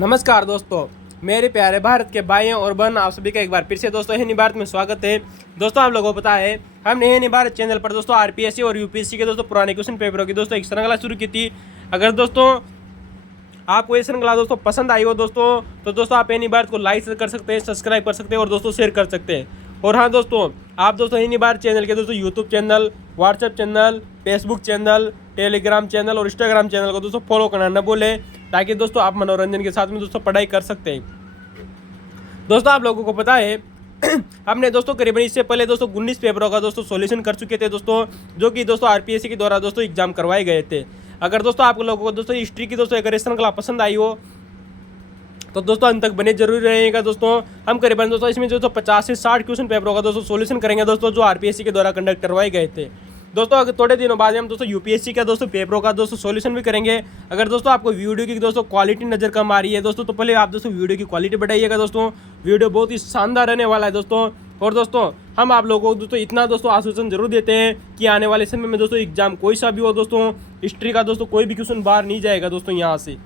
नमस्कार दोस्तों, मेरे प्यारे भारत के भाइयों और बहन, आप सभी का एक बार फिर से दोस्तों हिंदी भारत में स्वागत है। दोस्तों आप लोगों को पता है, हमने हिंदी भारत चैनल पर दोस्तों आरपीएससी और यूपीएससी के दोस्तों पुराने क्वेश्चन पेपरों की दोस्तों एक श्रृंखला शुरू की थी। अगर दोस्तों आपको ये श्रृंखला दोस्तों पसंद आई हो दोस्तों, तो दोस्तों आप हिंदी भारत को लाइक कर सकते हैं, सब्सक्राइब कर सकते हैं और दोस्तों शेयर कर सकते हैं। और हाँ दोस्तों, आप दोस्तों हिंदी भारत चैनल के दोस्तों YouTube channel, WhatsApp channel, Facebook channel, Telegram channel और इंस्टाग्राम चैनल को दोस्तों फॉलो करना न भूलें, ताकि दोस्तों आप मनोरंजन के साथ में दोस्तों पढ़ाई कर सकते हैं। दोस्तों आप लोगों को पता है हमने दोस्तों करीबन इससे पहले दोस्तों 19 पेपरों का दोस्तों सॉल्यूशन कर चुके थे दोस्तों, जो कि दोस्तों आरपीएससी के द्वारा दोस्तों एग्जाम करवाए गए थे। अगर दोस्तों आप लोगों को दोस्तों हिस्ट्री की दोस्तों एक श्रृंखला पसंद आई हो तो दोस्तों अंत तक बने जरूर रहेगा। दोस्तों हम करीबन दोस्तों इसमें दोस्तों 50 से 60 क्वेश्चन पेपरों का दोस्तों सॉल्यूशन करेंगे दोस्तों, जो आरपीएससी के द्वारा कंडक्ट करवाए गए थे। दोस्तों अगर थोड़े दिनों बाद हम दोस्तों यूपीएससी का दोस्तों पेपरों का दोस्तों सॉल्यूशन भी करेंगे। अगर दोस्तों आपको वीडियो की दोस्तों क्वालिटी नजर कम आ रही है दोस्तों, तो पहले आप दोस्तों वीडियो की क्वालिटी बढ़ाइएगा दोस्तों। वीडियो बहुत ही शानदार रहने वाला है दोस्तों। और दोस्तों हम आप लोगों को दोस्तों इतना दोस्तों आश्वासन जरूर देते हैं कि आने वाले समय में दोस्तों एग्जाम कोई सा भी हो दोस्तों, हिस्ट्री का दोस्तों कोई भी क्वेश्चन बाहर नहीं जाएगा दोस्तों यहाँ से।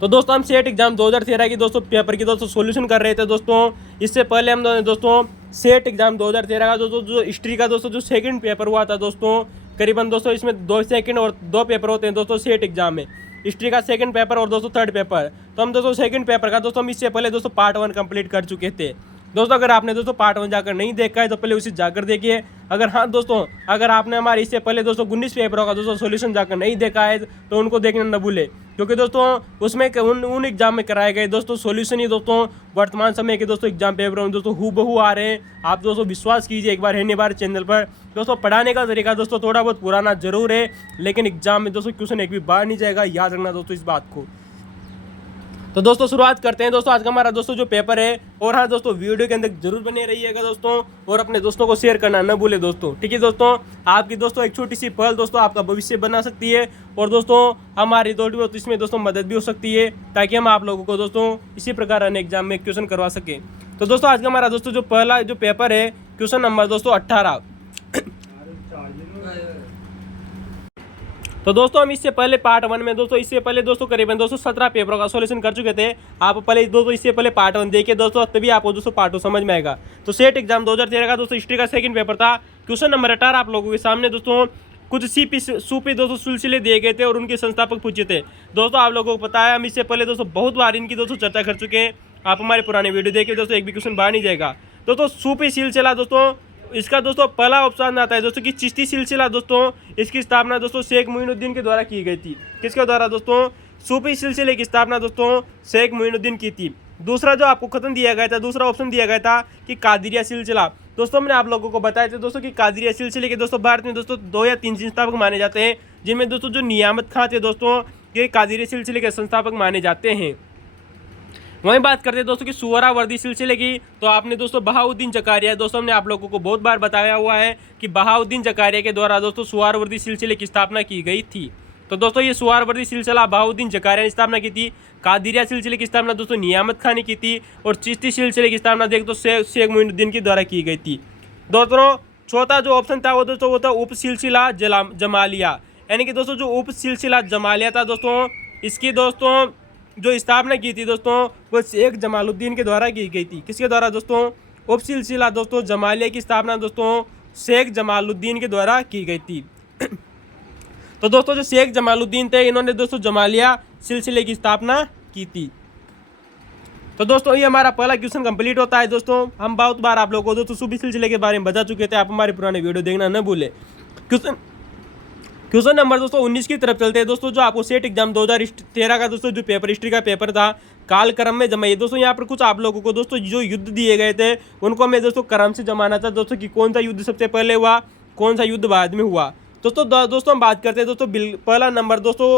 तो दोस्तों हम सेट एग्जाम 2013 की दोस्तों पेपर की दोस्तों सॉल्यूशन कर रहे थे दोस्तों। इससे पहले हम दोस्तों सेट एग्जाम 2013 का दोस्तों जो हिस्ट्री का दोस्तों जो सेकंड पेपर हुआ था दोस्तों, करीबन दोस्तों इसमें 2 सेकंड और 2 पेपर होते हैं दोस्तों सेट एग्जाम में, हिस्ट्री का सेकंड पेपर और दोस्तों थर्ड पेपर। तो हम दोस्तों सेकंड पेपर का दोस्तों हम इससे पहले दोस्तों पार्ट 1 कंप्लीट कर चुके थे दोस्तों। अगर आपने दोस्तों पार्ट 1 जाकर नहीं देखा है तो पहले उसे जाकर देखिए। अगर हाँ दोस्तों, अगर आपने हमारे इससे पहले दोस्तों 19 पेपरों का दोस्तों सॉल्यूशन जाकर नहीं देखा है तो उनको देखना न भूले, क्योंकि दोस्तों उसमें उन एग्जाम में कराए गए दोस्तों सॉल्यूशन ही दोस्तों वर्तमान समय के दोस्तों एग्जाम पेपरों में दोस्तों हूबहू आ रहे हैं। आप दोस्तों विश्वास कीजिए एक बार हिंदी भारत चैनल पर। दोस्तों पढ़ाने का तरीका दोस्तों थोड़ा बहुत पुराना जरूर है, लेकिन एग्जाम में दोस्तों क्वेश्चन एक भी बाहर नहीं जाएगा, याद रखना दोस्तों इस बात को। तो दोस्तों शुरुआत करते हैं दोस्तों आज का हमारा दोस्तों जो पेपर है। और हाँ दोस्तों वीडियो के अंदर जरूर बने रहिएगा दोस्तों, और अपने दोस्तों को शेयर करना न भूले दोस्तों, ठीक है दोस्तों। आपकी दोस्तों एक छोटी सी पहल दोस्तों आपका भविष्य बना सकती है, और दोस्तों हमारी दोस्तों इसमें दोस्तों मदद भी हो सकती है, ताकि हम आप लोगों को दोस्तों इसी प्रकार अन्य एग्जाम में क्वेश्चन करवा सके। तो दोस्तों आज का हमारा दोस्तों जो पहला जो पेपर है, क्वेश्चन नंबर दोस्तों 18। तो दोस्तों हम इससे पहले पार्ट 1 में दोस्तों इससे पहले दोस्तों करीबन दोस्तों 17 पेपरों का सॉल्यूशन कर चुके थे। आप पहले दोस्तों इससे पहले पार्ट 1 देखिए दोस्तों, तभी आपको दोस्तों पार्ट 2 समझ में आएगा। तो सेट एग्जाम 2013 का दोस्तों हिस्ट्री का सेकंड पेपर था। क्वेश्चन नंबर 18 आप लोगों के सामने दोस्तों कुछ सूपी दोस्तों सिलसिले दिए गए थे और उनके संस्थापक पूछे थे दोस्तों। आप लोगों को पता है हम इससे पहले दोस्तों बहुत बार इनकी दोस्तों चर्चा कर चुके हैं। आप हमारे पुराने वीडियो देखिए दोस्तों, एक भी क्वेश्चन बाहर नहीं जाएगा दोस्तों। सूफी सिलसिला दोस्तों, इसका दोस्तों पहला ऑप्शन आता है दोस्तों कि चिश्ती सिलसिला दोस्तों, इसकी स्थापना दोस्तों शेख मोइनुद्दीन के द्वारा की गई थी। किसके द्वारा दोस्तों? सूफी सिलसिले की स्थापना दोस्तों शेख मोइनुद्दीन की थी। दूसरा जो आपको खत्म दिया गया था, दूसरा ऑप्शन दिया गया था कि कादिरिया सिलसिला। दोस्तों मैंने आप लोगों को बताया था दोस्तों कि कादिरिया सिलसिले के दोस्तों भारत में दोस्तों 2 या 3 संस्थापक माने जाते हैं, जिनमें दोस्तों जो नियामत खां थे दोस्तों, ये कादिरिया सिलसिले के संस्थापक माने जाते हैं। वहीं बात करते हैं दोस्तों कि सुहरावर्दी सिलसिले की, तो आपने दोस्तों बहाउद्दीन जकारिया, दोस्तों हमने आप लोगों को बहुत बार बताया हुआ है कि बहाउद्दीन जकारिया के द्वारा दोस्तों सुहरावर्दी सिलसिले की स्थापना की गई थी। तो दोस्तों ये सुहरावर्दी सिलसिला बहाउद्दीन जकारिया ने स्थापना की थी। कादिरिया सिलसिले की स्थापना दोस्तों नियामत खां ने की थी, और चिश्ती सिलसिले की स्थापना देख तो शेख मोइनुद्दीन के द्वारा की गई थी दोस्तों। चौथा जो ऑप्शन था वो दोस्तों वो था उप सिलसिला जमालिया, यानी कि दोस्तों जो उप सिलसिला जमालिया था दोस्तों, इसकी दोस्तों जो स्थापना की थी दोस्तों वो शेख जमालुद्दीन के द्वारा की गई थी। किसके द्वारा दोस्तों? उप सिलसिला दोस्तों जमालिया की स्थापना दोस्तों शेख जमालुद्दीन के द्वारा की गई थी। तो दोस्तों जो शेख जमालुद्दीन थे, इन्होंने दोस्तों जमालिया सिलसिले की स्थापना की थी। तो दोस्तों ये हमारा पहला क्वेश्चन कंप्लीट होता है दोस्तों। हम बहुत बार आप लोगों को दोस्तों सूफी सिलसिले के बारे में बता चुके थे, आप हमारे पुराने वीडियो देखना न भूले। क्वेश्चन नंबर दोस्तों 19 की तरफ चलते हैं दोस्तों, जो आपको सेट एग्जाम 2013 का दोस्तों जो पेपर हिस्ट्री का पेपर था, कालक्रम में जमाइए दोस्तों। यहाँ पर कुछ आप लोगों को दोस्तों जो युद्ध दिए गए थे उनको हमें दोस्तों क्रम से जमाना था दोस्तों, कि कौन सा युद्ध सबसे पहले हुआ, कौन सा युद्ध बाद में हुआ। दोस्तों हम बात करते हैं दोस्तों पहला नंबर दोस्तों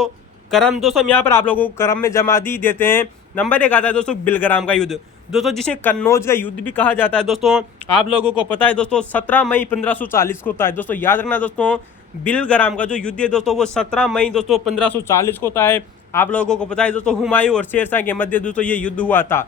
क्रम, दोस्तों हम यहाँ पर आप लोगों को क्रम में जमा दी देते हैं। नंबर 1 आता है दोस्तों बिलग्राम का युद्ध दोस्तों, जिसे कन्नौज का युद्ध भी कहा जाता है दोस्तों। आप लोगों को पता है दोस्तों 17 मई 1540 को होता है दोस्तों, याद रखना दोस्तों। बिलग्राम का जो युद्ध है दोस्तों वो 17 मई दोस्तों 1540 को होता है। आप लोगों को पता है दोस्तों हुमायूं और शेरशाह के मध्य दोस्तों ये युद्ध हुआ था।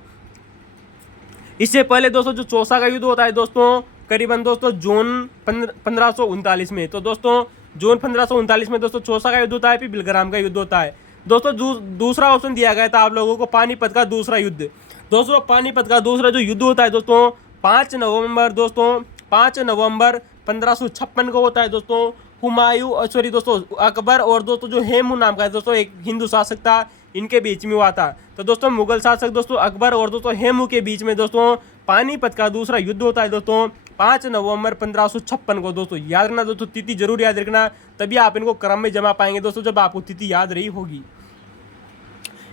इससे पहले दोस्तों जो चौसा का युद्ध होता है दोस्तों करीबन दोस्तों जून 1539 में। तो दोस्तों जून 1539 में दोस्तों चौसा का युद्ध होता है, फिर बिलग्राम का युद्ध होता है। दोस्तों दूसरा ऑप्शन दिया गया था आप लोगों को पानीपत का दूसरा युद्ध। दोस्तों पानीपत का दूसरा जो युद्ध होता है दोस्तों 5 नवंबर दोस्तों 5 नवंबर 1556 को होता है दोस्तों। हुमायूं सॉरी दोस्तों अकबर और दोस्तों जो हेमू नाम का है दोस्तों एक हिंदू शासक था, इनके बीच में हुआ था। तो दोस्तों मुगल शासक दोस्तों अकबर और दोस्तों हेमू के बीच में दोस्तों पानीपत का दूसरा युद्ध होता है दोस्तों 5 नवंबर 1556 को। दोस्तों याद रखना दोस्तों, तिथि जरूर याद रखना, तभी आप इनको क्रम में जमा पाएंगे दोस्तों जब आपको तिथि याद रही होगी।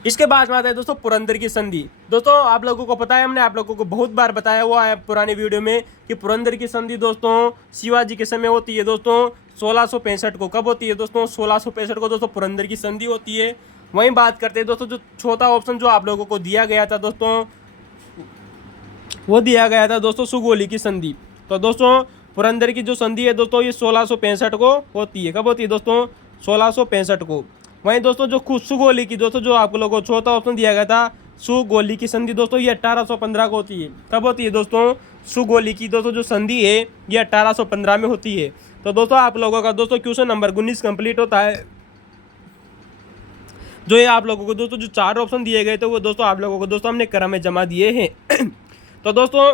इसके बाद में आता है दोस्तों पुरंदर की संधि। दोस्तों आप लोगों को पता है, हमने आप लोगों को बहुत बार बताया हुआ है पुरानी वीडियो में कि पुरंदर की संधि दोस्तों शिवाजी के समय होती है दोस्तों 1665 को। कब होती है दोस्तों 1665 को दोस्तों पुरंदर की संधि होती है। वहीं बात करते हैं दोस्तों जो चौथा ऑप्शन जो आप लोगों को दिया गया था दोस्तों, वो दिया गया था दोस्तों सुगोली की संधि। तो दोस्तों पुरंदर की जो संधि है दोस्तों ये 1665 को होती है। कब होती है दोस्तों 1665 को। वहीं दोस्तों जो सुगोली की दोस्तों जो आप लोगों को चौथा ऑप्शन दिया गया था सुगोली की संधि दोस्तों ये 1815 को होती है। कब होती है दोस्तों सुगोली की दोस्तों जो संधि है ये 1815 में होती है। तो दोस्तों आप लोगों का दोस्तों क्वेश्चन नंबर 19 कंप्लीट होता है। जो ये आप लोगों को दोस्तों जो 4 ऑप्शन दिए गए थे वो दोस्तों आप लोगों को दोस्तों हमने क्रम में जमा दिए हैं। तो दोस्तों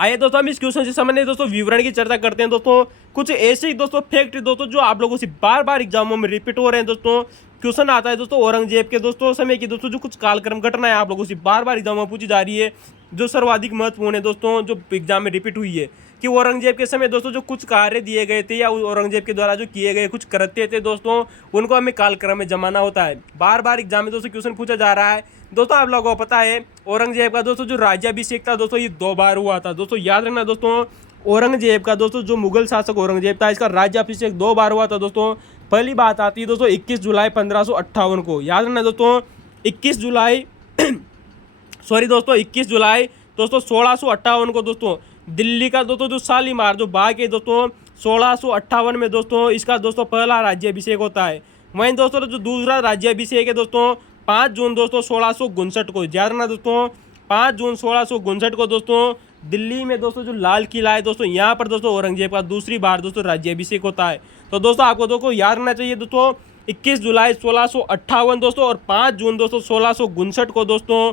आइए दोस्तों हम इस क्वेश्चन से संबंधित दोस्तों विवरण की चर्चा करते हैं। दोस्तों कुछ ऐसे ही दोस्तों फैक्ट दोस्तों जो आप लोगों से बार बार एग्जामों में रिपीट हो रहे हैं। दोस्तों क्वेश्चन आता है दोस्तों औरंगजेब के दोस्तों समय की दोस्तों जो कुछ कालक्रम घटनाएं आप लोगों से बार बार एग्जाम में पूछी जा रही है, जो सर्वाधिक महत्वपूर्ण है दोस्तों, जो एग्जाम में रिपीट हुई है कि औरंगजेब के समय दोस्तों जो कुछ कार्य दिए गए थे या औरंगजेब के द्वारा जो किए गए कुछ कृत्य थे दोस्तों उनको हमें कालक्रम में जमाना होता है। बार बार एग्जाम में दोस्तों क्वेश्चन पूछा जा रहा है। दोस्तों आप लोगों को पता है औरंगजेब का दोस्तों जो राज्याभिषेक था दोस्तों ये 2 बार हुआ था। दोस्तों याद रखना दोस्तों औरंगजेब का दोस्तों जो मुगल शासक औरंगजेब था इसका राज्याभिषेक 2 बार हुआ था दोस्तों। पहली बात आती है दोस्तों 21 जुलाई 1558 को। याद रखना दोस्तों 21 जुलाई सॉरी दोस्तों 21 जुलाई दोस्तों 1658 को दोस्तों दिल्ली का दोस्तों जो शालीमार जो बाग है दोस्तों 1658 में दोस्तों इसका दोस्तों पहला राज्याभिषेक होता है। वहीं दोस्तों जो दूसरा राज्याभिषेक है दोस्तों 5 जून दोस्तों 1659 को। याद रखना दोस्तों 5 जून 1659 को दोस्तों दिल्ली में दोस्तों जो लाल किला है दोस्तों यहाँ पर दोस्तों औरंगजेब का दूसरी बार दोस्तों राज्याभिषेक होता है। तो दोस्तों आपको दोस्तों याद रखना चाहिए दोस्तों 21 जुलाई 1658 दोस्तों और 5 जून दोस्तों 1659 को दोस्तों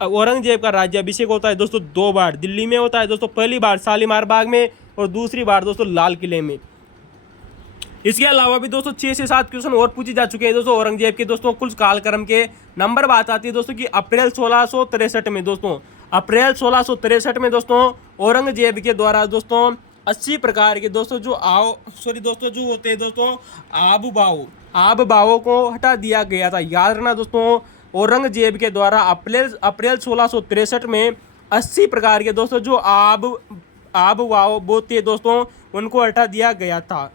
औरंगजेब का राज्याभिषेक होता है दोस्तों 2 बार। दिल्ली में होता है दोस्तों, पहली बार शालीमार बाग में और दूसरी बार दोस्तों लाल किले में। इसके अलावा भी दोस्तों 6 से 7 क्वेश्चन और पूछे जा चुके हैं दोस्तों औरंगजेब के दोस्तों कुल कालक्रम के। नंबर बात आती है दोस्तों कि अप्रैल 1663 में दोस्तों अप्रैल 1663 में दोस्तों औरंगजेब के द्वारा दोस्तों 80 प्रकार के दोस्तों जो दोस्तों जो होते हैं दोस्तों आब बावों को हटा दिया गया था। याद रखना दोस्तों औरंगजेब के द्वारा अप्रैल 1663 में 80 प्रकार के दोस्तों जो आब वाव बोते दोस्तों उनको हटा दिया गया था।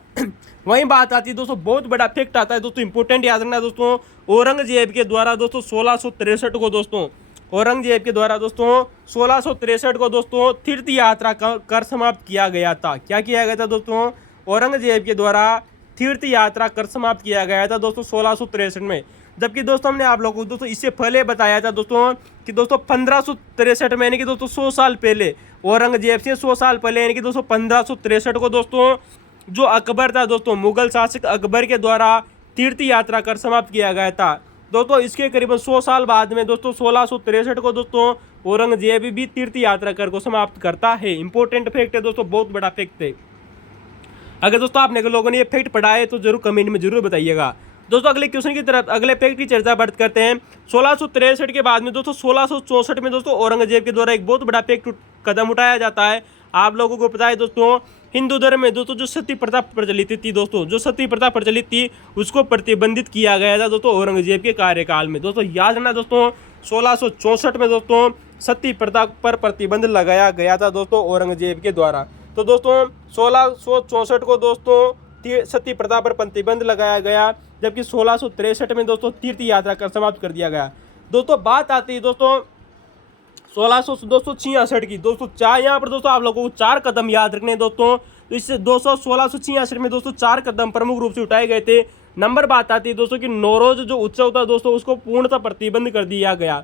वहीं बात आती है दोस्तों बहुत बड़ा फैक्ट आता है दोस्तों इंपॉर्टेंट याद रखना दोस्तों औरंगजेब के द्वारा दोस्तों 1663 को दोस्तों औरंगजेब के द्वारा दोस्तों 1663 को दोस्तों तीर्थ यात्रा कर समाप्त किया गया था। क्या किया गया था दोस्तों औरंगजेब के द्वारा तीर्थ यात्रा कर समाप्त किया गया था दोस्तों 1663 में। जबकि दोस्तों हमने आप लोगों को दोस्तों इससे पहले बताया था दोस्तों कि दोस्तों 1563 में यानी कि दोस्तों 100 साल पहले औरंगजेब से 100 साल पहले यानी कि दोस्तों 1563 को दोस्तों जो अकबर था दोस्तों मुगल शासक अकबर के द्वारा तीर्थ यात्रा कर समाप्त किया गया था। दोस्तों इसके करीबन 100 साल बाद में दोस्तों 1663 को दोस्तों औरंगजेब भी तीर्थ यात्रा कर को समाप्त करता है। इंपॉर्टेंट फैक्ट है दोस्तों, बहुत बड़ा फैक्ट है। अगर दोस्तों आपने लोगों ने ये फैक्ट पढ़ा है तो जरूर कमेंट में जरूर बताइएगा। दोस्तों अगले क्वेश्चन की तरफ अगले फैक्ट की चर्चा बढ़ करते हैं। 1663 के बाद में दोस्तों 1664 में दोस्तों औरंगजेब के द्वारा एक बहुत बड़ा फैक्ट कदम उठाया जाता है। आप लोगों को पता है दोस्तों हिंदू धर्म में दोस्तों जो सती प्रथा प्रचलित थी दोस्तों जो सती प्रथा प्रचलित थी उसको प्रतिबंधित किया गया था दोस्तों औरंगजेब के कार्यकाल में। दोस्तों याद रखना दोस्तों 1664 में दोस्तों सती प्रथा पर प्रतिबंध लगाया गया था दोस्तों औरंगजेब के द्वारा। तो दोस्तों 1664 को दोस्तों सती प्रथा पर प्रतिबंध लगाया गया, जबकि 1663 में दोस्तों तीर्थ यात्रा कर समाप्त कर दिया गया। दोस्तों बात आती है दोस्तों 1666 की। दोस्तों यहाँ पर दोस्तों आप लोगों को 4 कदम याद रखने दोस्तों। तो इससे 1666 में दोस्तों 4 कदम प्रमुख रूप से उठाए गए थे। नंबर बात आती है दोस्तों कि नौरोज जो उत्सव था दोस्तों उसको पूर्णतः प्रतिबंध कर दिया गया।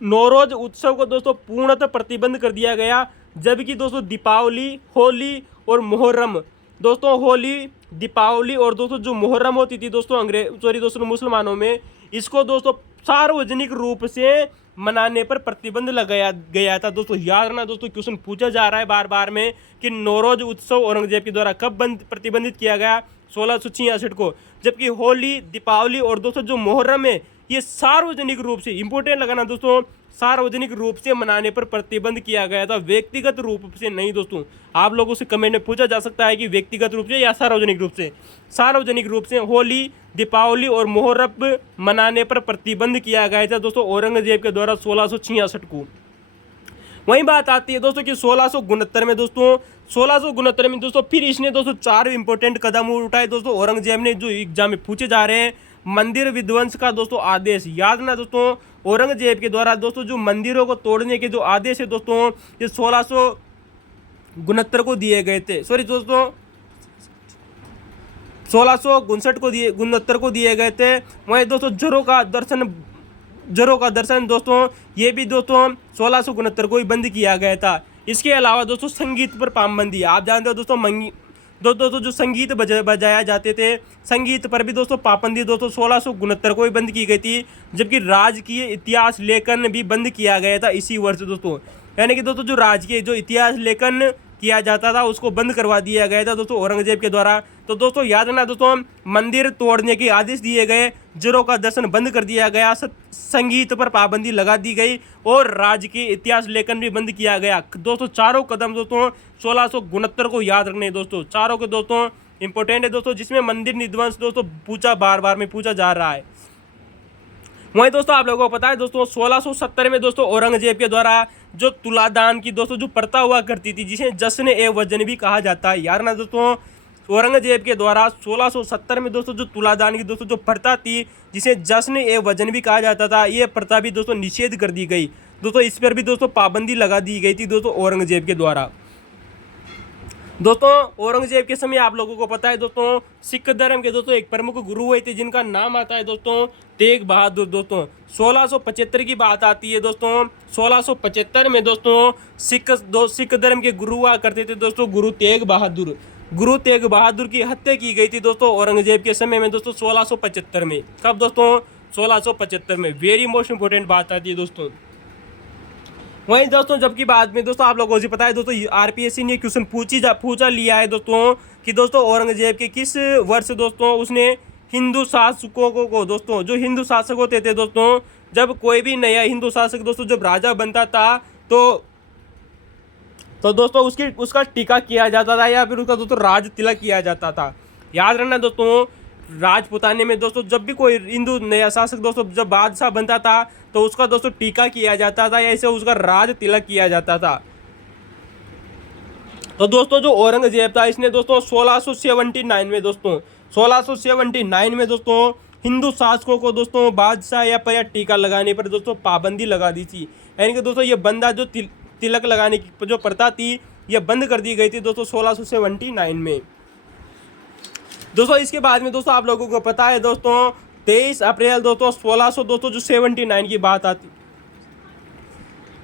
नौरोज उत्सव को दोस्तों पूर्णतः प्रतिबंध कर दिया गया, जबकि दोस्तों दीपावली, होली और मुहर्रम दोस्तों होली, दीपावली और दोस्तों जो मुहर्रम होती थी दोस्तों दोस्तों मुसलमानों में, इसको दोस्तों सार्वजनिक रूप से मनाने पर प्रतिबंध लगाया गया था। दोस्तों याद रखना दोस्तों, क्वेश्चन पूछा जा रहा है बार बार में कि नौरोज उत्सव औरंगजेब के द्वारा कब प्रतिबंधित किया गया, 1666 को। जबकि होली, दीपावली और दोस्तों जो मुहर्रम है, ये सार्वजनिक रूप से, इंपोर्टेंट लगाना दोस्तों, सार्वजनिक रूप से मनाने पर प्रतिबंध किया गया था, व्यक्तिगत रूप से नहीं। दोस्तों आप लोगों से कमेंट में पूछा जा सकता है कि व्यक्तिगत रूप से या सार्वजनिक रूप से। सार्वजनिक रूप से होली, दीपावली और मुहर्रम मनाने पर प्रतिबंध किया गया था दोस्तों औरंगजेब के द्वारा 1666 को। वही बात आती है दोस्तों कि 1669 में दोस्तों फिर इसने दोस्तों 4 इंपॉर्टेंट कदम उठाए दोस्तों औरंगजेब ने, जो एग्जाम में पूछे जा रहे हैं। मंदिर विध्वंस का दोस्तों आदेश, याद ना दोस्तों, औरंगजेब के द्वारा दोस्तों जो मंदिरों को तोड़ने के जो आदेश है दोस्तों, ये 1669 को दिए गए थे। सॉरी दोस्तों, 1659 को दिए गए थे। वहीं दोस्तों जरों का दर्शन दोस्तों, ये भी दोस्तों 1669 को ही बंद किया गया था। इसके अलावा दोस्तों संगीत पर पाबंदी, आप जानते हो दोस्तों जो संगीत बजाया जाते थे, संगीत पर भी दोस्तों पाबंदी दोस्तों 1669 को ही बंद की गई थी। जबकि राजकीय इतिहास लेखन भी बंद किया गया था इसी वर्ष दोस्तों, यानी कि दोस्तों जो राजकीय जो इतिहास लेखन किया जाता था उसको बंद करवा दिया गया था दोस्तों औरंगजेब के द्वारा। तो दोस्तों याद रखना दोस्तों, मंदिर तोड़ने के आदेश दिए गए, जरों का दर्शन बंद कर दिया गया, संगीत पर पाबंदी लगा दी गई और राजकीय इतिहास लेखन भी बंद किया गया। दोस्तों चारों कदम दोस्तों 1669 को याद रखने दोस्तों, चारों के दोस्तों इंपॉर्टेंट है दोस्तों, जिसमें मंदिर निध्वंस दोस्तों बार बार में पूछा जा रहा है। वहीं दोस्तों आप लोगों को पता है दोस्तों 1670 में दोस्तों औरंगजेब के द्वारा जो तुलादान की दोस्तों जो प्रथा हुआ करती थी, जिसे जश्न ए वजन भी कहा जाता है, यार ना दोस्तों, औरंगजेब के द्वारा 1670 में दोस्तों जो तुलादान की दोस्तों जो प्रथा थी, जिसे जश्न ए वजन भी कहा जाता था, ये प्रथा भी दोस्तों निषेध कर दी गई दोस्तों। इस पर भी दोस्तों पाबंदी लगा दी गई थी दोस्तों औरंगजेब के द्वारा। दोस्तों औरंगजेब के समय आप लोगों को पता है दोस्तों, सिख धर्म के दोस्तों एक प्रमुख गुरु हुए थे, जिनका नाम आता है दोस्तों तेग बहादुर। दोस्तों 1675 की बात आती है दोस्तों, 1675 में दोस्तों सिख धर्म के गुरु हुआ करते थे दोस्तों गुरु तेग बहादुर की हत्या की गई थी दोस्तों औरंगजेब के समय में दोस्तों 1675 में। कब दोस्तों? 1675 में। वेरी मोस्ट इंपोर्टेंट बात आती है दोस्तों। वहीं दोस्तों जबकि बाद में दोस्तों आप लोगों को पता है दोस्तों, आरपीएससी ने क्वेश्चन पूछा लिया है दोस्तों कि दोस्तों औरंगजेब के किस वर्ष दोस्तों उसने हिंदू शासकों को दोस्तों, जो हिंदू शासक होते थे दोस्तों, जब कोई भी नया हिंदू शासक दोस्तों जब राजा बनता था तो दोस्तों उसका टीका किया जाता था या फिर उसका दोस्तों राज तिलक किया जाता था। याद रखना दोस्तों, राजपुताने में दोस्तों जब भी कोई हिंदू नया शासक दोस्तों जब बादशाह बनता था तो उसका दोस्तों टीका किया जाता था या इसे उसका राज तिलक किया जाता था। तो दोस्तों जो औरंगजेब था इसने दोस्तों 1679 में दोस्तों हिंदू शासकों को दोस्तों बादशाह या पर टीका लगाने पर दोस्तों पाबंदी लगा दी थी। यानी कि दोस्तों ये बंदा जो तिलक लगाने की जो प्रथा थी ये बंद कर दी गई थी दोस्तों 1679 में। दोस्तों इसके बाद में दोस्तों आप लोगों को पता है दोस्तों 23 अप्रैल दोस्तों 1600 दोस्तों जो 79 की बात आती,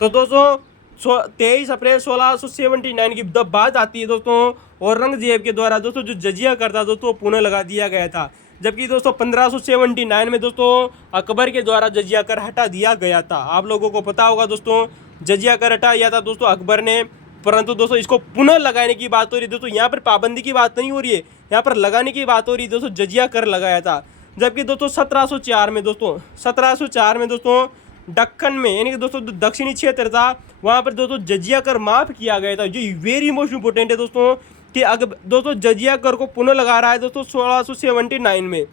तो दोस्तों 23 अप्रैल 1679 की जब बात आती है दोस्तों, औरंगजेब के द्वारा दोस्तों जो जजिया कर था दोस्तों पुनः लगा दिया गया था। जबकि दोस्तों 1579 में दोस्तों अकबर के द्वारा जजिया कर हटा दिया गया था। आप लोगों को पता होगा दोस्तों, जजिया कर हटा दिया था दोस्तों अकबर ने, परंतु दोस्तों इसको पुनः लगाने की बात हो रही है दोस्तों। यहाँ पर पाबंदी की बात नहीं हो रही है, यहाँ पर लगाने की बात हो रही है दोस्तों। जजिया कर लगाया था। जबकि दोस्तों 1704 में दोस्तों दक्कन में, यानी कि दोस्तों दक्षिणी क्षेत्र था, वहाँ पर दोस्तों जजिया कर माफ़ किया गया था। जो वेरी मोस्ट इंपोर्टेंट है दोस्तों कि अगर दोस्तों जजिया कर को पुनः लगा रहा है दोस्तों 1679 में,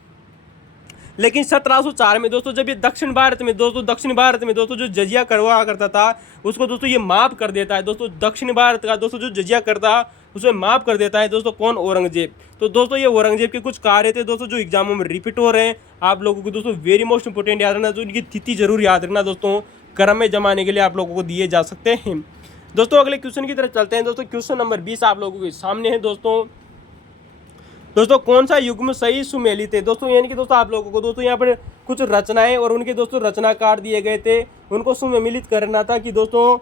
लेकिन 1704 में दोस्तों जब ये दक्षिण भारत में दोस्तों जो जजिया कर हुआ करता था उसको दोस्तों ये माफ़ कर देता है दोस्तों। दक्षिण भारत का दोस्तों जो जजिया करता उसे माफ़ कर देता है दोस्तों कौन? औरंगजेब। तो दोस्तों ये औरंगजेब के कुछ कार्य थे दोस्तों जो एग्जामों में रिपीट हो रहे हैं। आप लोगों को दोस्तों वेरी मोस्ट इंपोर्टेंट याद रखना, जो इनकी तिथि जरूर याद रखना दोस्तों, क्रम में जमाने के लिए आप लोगों को दिए जा सकते हैं। दोस्तों अगले क्वेश्चन की तरफ चलते हैं दोस्तों। क्वेश्चन नंबर 20 आप लोगों के सामने है दोस्तों। कौन सा युग्म सही सुमेलित है दोस्तों, यानी कि दोस्तों आप लोगों को दोस्तों यहाँ पर कुछ रचनाएं और उनके दोस्तों रचनाकार दिए गए थे, उनको सुमेलित करना था कि दोस्तों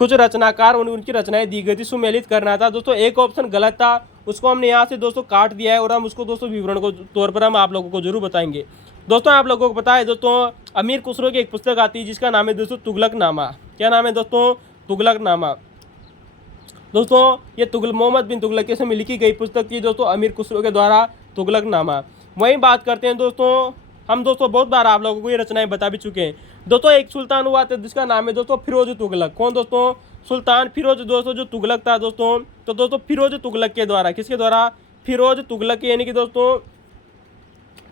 कुछ रचनाकार उनकी रचनाएं दी गई थी, सुमेलित करना था। दोस्तों एक ऑप्शन गलत था, उसको हमने यहाँ से दोस्तों काट दिया है और हम उसको दोस्तों विवरण को तौर पर हम आप लोगों को जरूर बताएंगे। दोस्तों आप लोगों को पता है दोस्तों अमीर खुसरो की एक पुस्तक आती है जिसका नाम है दोस्तों तुगलकनामा। क्या नाम है दोस्तों? तुगलकनामा। दोस्तों ये मोहम्मद बिन तुगलक के समय लिखी गई पुस्तक थी दोस्तों अमीर खुसरो के द्वारा, तुगलकनामा। वहीं बात करते हैं दोस्तों, हम दोस्तों बहुत बार आप लोगों को ये रचनाएं बता भी चुके हैं। दोस्तों एक सुल्तान हुआ था जिसका नाम है दोस्तों फिरोज तुगलक। कौन दोस्तों? सुल्तान फिरोज दोस्तों जो तुगलक था दोस्तों। तो दोस्तों फिरोज तुगलक के द्वारा, किसके द्वारा? फिरोज तुगलक, यानी कि दोस्तों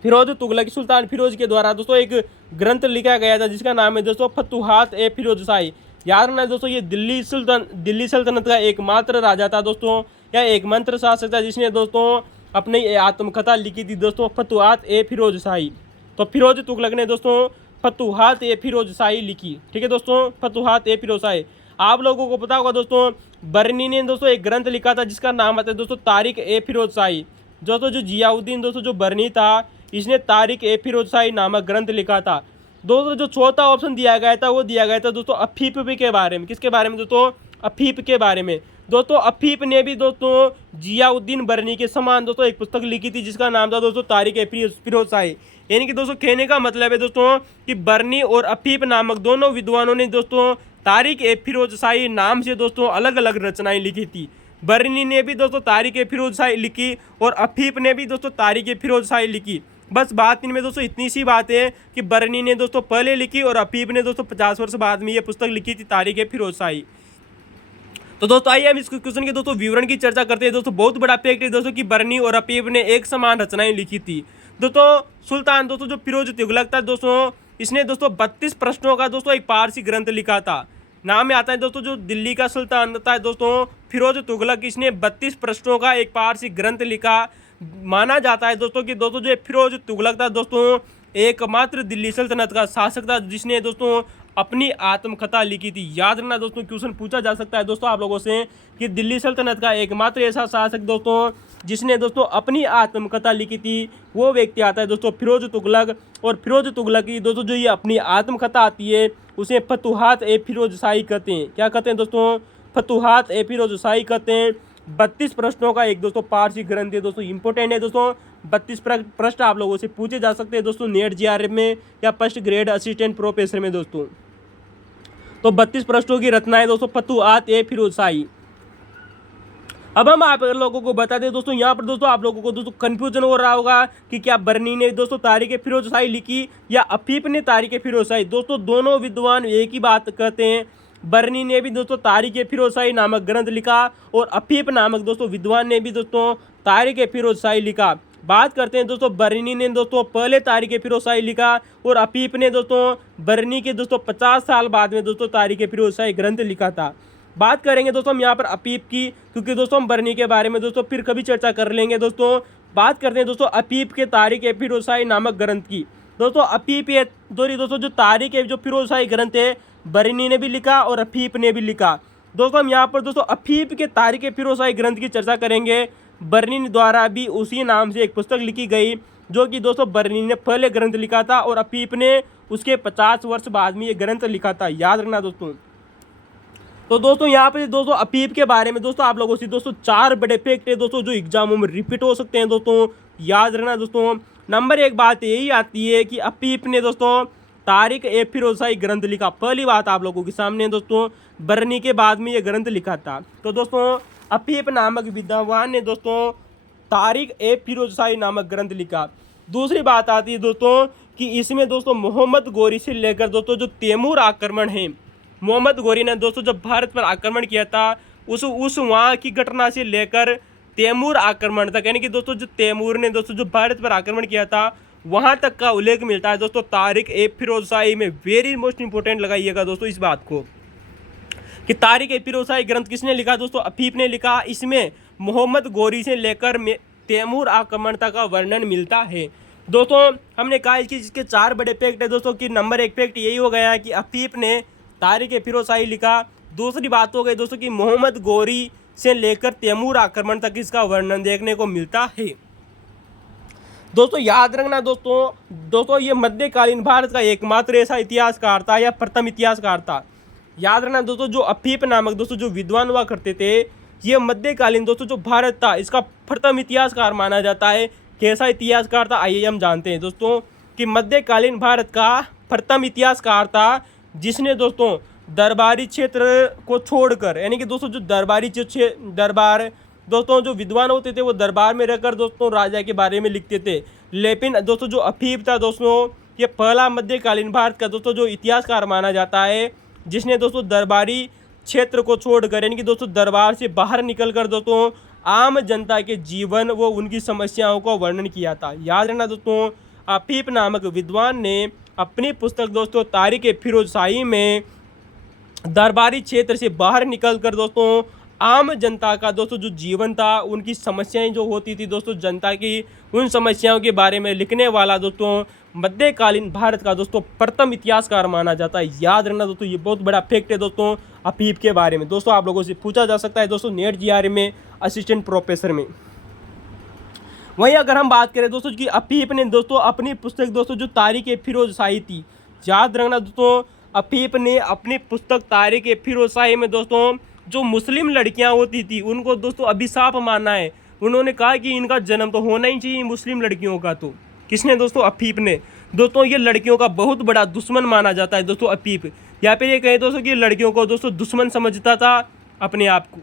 फिरोज तुगलक, सुल्तान फिरोज के द्वारा दोस्तों एक ग्रंथ लिखा गया था जिसका नाम है दोस्तों फतुहात ए फिरोज शाही। याद रखना दोस्तों ये दिल्ली सल्तनत का एकमात्र राजा था दोस्तों, या एक मंत्र शासक था जिसने दोस्तों अपनी आत्मकथा लिखी थी दोस्तों फतुहात ए फिरोज शाही। तो फिरोज तुगलक ने दोस्तों फतुहात ए फिरोज शाही लिखी। ठीक है दोस्तों, फतुहात ए फिरोज शाही। आप लोगों को पता होगा दोस्तों बर्नी ने दोस्तों एक ग्रंथ लिखा था जिसका नाम आता है दोस्तों तारिक ए फिरोज शाही। दोस्तों जो जियाउद्दीन दोस्तों जो बर्नी था इसने तारिक ए फिरोज शाही नामक ग्रंथ लिखा था। दोस्तों जो चौथा ऑप्शन दिया गया था वो दिया गया था दोस्तों अफीफ के बारे में। किसके बारे में दोस्तों? अफीफ के बारे में। दोस्तों अफीफ ने भी दोस्तों जियाउद्दीन बर्नी के समान दोस्तों एक पुस्तक लिखी थी जिसका नाम था दोस्तों तारिक ए फिरोज शाही। यानी कि दोस्तों कहने का मतलब है दोस्तों कि बर्नी और अफीफ नामक दोनों विद्वानों ने दोस्तों तारिक ए फिरोज शाही नाम से दोस्तों अलग अलग रचनाएं लिखी थी। बर्नी ने भी दोस्तों तारिक ए फिरोज शाही लिखी और अफीफ ने भी दोस्तों तारिक ए फिरोज शाही लिखी। बस बात इनमें दोस्तों इतनी सी बात है कि बर्नी ने दोस्तों पहले लिखी और अफीफ ने दोस्तों 50 वर्ष बाद में ये पुस्तक लिखी थी तारिक ए फिरोज शाही। तो दोस्तों आइए हम इस क्वेश्चन के दोस्तों विवरण की चर्चा करते हैं। दोस्तों बहुत बड़ा फैक्ट है दोस्तों कि बर्नी और अफीफ ने एक समान रचनाएं लिखी थी। दोस्तों सुल्तान दोस्तों जो फिरोज तुगलक था दोस्तों इसने दोस्तों 32 प्रश्नों का दोस्तों एक पारसी ग्रंथ लिखा था। नाम में आता है दोस्तों जो दिल्ली का सुल्तान था दोस्तों फिरोज तुगलक, इसने 32 प्रश्नों का एक पारसी ग्रंथ लिखा। माना जाता है दोस्तों कि दोस्तों जो फिरोज तुगलक था दोस्तों एकमात्र दिल्ली सल्तनत का शासक था जिसने दोस्तों अपनी आत्मकथा लिखी थी। याद रखना दोस्तों क्वेश्चन पूछा जा सकता है दोस्तों आप लोगों से कि दिल्ली सल्तनत का एकमात्र ऐसा शासक दोस्तों जिसने दोस्तों अपनी आत्मकथा लिखी थी वो व्यक्ति आता है दोस्तों फिरोज तुगलक। और फिरोज तुगलक की दोस्तों जो ये अपनी आत्मकथा आती है उसे फतुहात ए फिरोज शाही कहते हैं। क्या कहते हैं दोस्तों? फतुहात ए फिरोज शाही कहते हैं। 32 प्रश्नों का एक दोस्तों पारसी ग्रंथ है दोस्तों, इंपॉर्टेंट है दोस्तों। 32 प्रश्न आप लोगों से पूछे जा सकते हैं दोस्तों नेट जीआरएफ में या फर्स्ट ग्रेड असिस्टेंट प्रोफेसर में दोस्तों। तो 32 प्रश्नों की रचना है दोस्तों फतुहात ए फिरोज शाही। अब हम आप लोगों को बता दें दोस्तों यहाँ पर दोस्तों आप लोगों को दोस्तों कंफ्यूजन हो रहा होगा कि क्या बर्नी ने दोस्तों तारिक ए फिरोज शाही लिखी या अफीफ ने तारिक ए फिरोज शाही। दोस्तों दोनों विद्वान एक ही बात कहते हैं। बर्नी ने भी दोस्तों तारिक ए फिरोज शाही नामक ग्रंथ लिखा और अफीफ नामक दोस्तों विद्वान ने भी दोस्तों तारिक ए फिरोज शाही लिखा। बात करते हैं दोस्तों बर्नी ने दोस्तों पहले तारिक ए फिरोज शाही लिखा और अफीफ ने दोस्तों बर्नी के दोस्तों 50 साल बाद में दोस्तों तारिक ए फिरोज शाही ग्रंथ लिखा था। बात करेंगे दोस्तों हम यहाँ पर अफीफ की, क्योंकि दोस्तों हम बर्नी के बारे में दोस्तों फिर कभी चर्चा कर लेंगे। दोस्तों बात करते हैं दोस्तों अफीफ के तारिक ए फिरोज शाही नामक ग्रंथ की। दोस्तों अफीफ ये दोस्तों जो तारिक ए जो फिरोज शाही ग्रंथ है बर्नी ने भी लिखा और अफीफ ने भी लिखा। दोस्तों हम यहाँ पर दोस्तों अफीफ के तारिक ए फिरोज शाही ग्रंथ की चर्चा करेंगे। बर्नी द्वारा भी उसी नाम से एक पुस्तक लिखी गई जो कि दोस्तों बर्नी ने पहले ग्रंथ लिखा था और अफीफ ने उसके 50 वर्ष बाद में ये ग्रंथ लिखा था। याद रखना दोस्तों। तो दोस्तों यहाँ पे दोस्तों अफीफ के बारे में दोस्तों आप लोगों से दोस्तों 4 बड़े फैक्ट है दोस्तों जो एग्जामों में रिपीट हो सकते हैं दोस्तों। याद रखना दोस्तों। नंबर 1 बात यही आती है कि अफीफ ने दोस्तों तारिक ए फिरोज शाही ग्रंथ लिखा। पहली बात आप लोगों के सामने दोस्तों बर्नी के बाद में ये ग्रंथ लिखा था। तो दोस्तों अफीफ नामक विद्वान ने दोस्तों तारिक ए फिरोज शाही नामक ग्रंथ लिखा। दूसरी बात आती है दोस्तों कि इसमें दोस्तों मोहम्मद गोरी से लेकर दोस्तों जो तैमूर आक्रमण है, मोहम्मद गोरी ने दोस्तों जब भारत पर आक्रमण किया था उस वहाँ की घटना से लेकर तैमूर आक्रमण तक, यानी कि दोस्तों जो तैमूर ने दोस्तों जो भारत पर आक्रमण किया था वहाँ तक का उल्लेख मिलता है दोस्तों तारिक ए फिरोज शाही में। वेरी मोस्ट इंपॉर्टेंट लगाइएगा दोस्तों इस बात को कि तारिक ए फिरोज शाही ग्रंथ किसने लिखा दोस्तों? अफीफ ने लिखा। इसमें मोहम्मद गोरी से लेकर तैमूर आक्रमण तक का वर्णन मिलता है। दोस्तों हमने कहा कि इसके 4 बड़े फैक्ट है दोस्तों कि नंबर 1 फैक्ट यही हो गया कि अफीफ ने तारिक ए फिरोज शाही लिखा। दूसरी बात हो गई दोस्तों कि मोहम्मद गोरी से लेकर तैमूर आक्रमण तक इसका वर्णन देखने को मिलता है। दोस्तों याद रखना दोस्तों ये मध्यकालीन भारत का एकमात्र ऐसा इतिहासकार था या प्रथम इतिहासकार था याद रखना दोस्तों, जो अफीफ नामक दोस्तों जो विद्वान हुआ करते थे, ये मध्यकालीन दोस्तों जो भारत था इसका प्रथम इतिहासकार माना जाता है। कैसा इतिहासकार था, आइए हम जानते हैं दोस्तों कि मध्यकालीन भारत का प्रथम इतिहासकार था जिसने दोस्तों दरबारी क्षेत्र को छोड़कर, यानी कि दोस्तों जो दरबार दोस्तों जो विद्वान होते थे वो दरबार में रहकर दोस्तों राजा के बारे में लिखते थे। लेकिन दोस्तों जो अफीफ था दोस्तों, ये पहला मध्यकालीन भारत का दोस्तों जो इतिहासकार माना जाता है जिसने दोस्तों दरबारी क्षेत्र को छोड़कर, यानी कि दोस्तों दरबार से बाहर निकलकर दोस्तों आम जनता के जीवन व उनकी समस्याओं को वर्णन किया था। याद रखना दोस्तों, अफीफ नामक विद्वान ने अपनी पुस्तक दोस्तों तारीख फिरोज शाही में दरबारी क्षेत्र से बाहर निकलकर दोस्तों आम जनता का दोस्तों जो जीवन था, उनकी समस्याएं जो होती थी दोस्तों जनता की, उन समस्याओं के बारे में लिखने वाला दोस्तों मध्यकालीन भारत का दोस्तों प्रथम इतिहासकार माना जाता है। याद रखना दोस्तों, ये बहुत बड़ा फैक्ट है दोस्तों अफीफ के बारे में। दोस्तों आप लोगों से पूछा जा सकता है दोस्तों नेट जीआरए में, असिस्टेंट प्रोफेसर में। वहीं अगर हम बात करें दोस्तों कि अफीफ ने दोस्तों अपनी पुस्तक दोस्तों जो तारीख फिरोज शाही थी, याद रखना दोस्तों, अफीफ ने अपनी पुस्तक तारीख फिरोज शाही में दोस्तों जो मुस्लिम लड़कियां होती थी उनको दोस्तों अभिशाप माना है। उन्होंने कहा कि इनका जन्म तो होना ही चाहिए मुस्लिम लड़कियों का। तो किसने दोस्तों, अफीफ ने। दोस्तों ये लड़कियों का बहुत बड़ा दुश्मन माना जाता है दोस्तों अफीफ। यहाँ पे ये कहें दोस्तों कि लड़कियों को दोस्तों दुश्मन समझता था अपने आप को।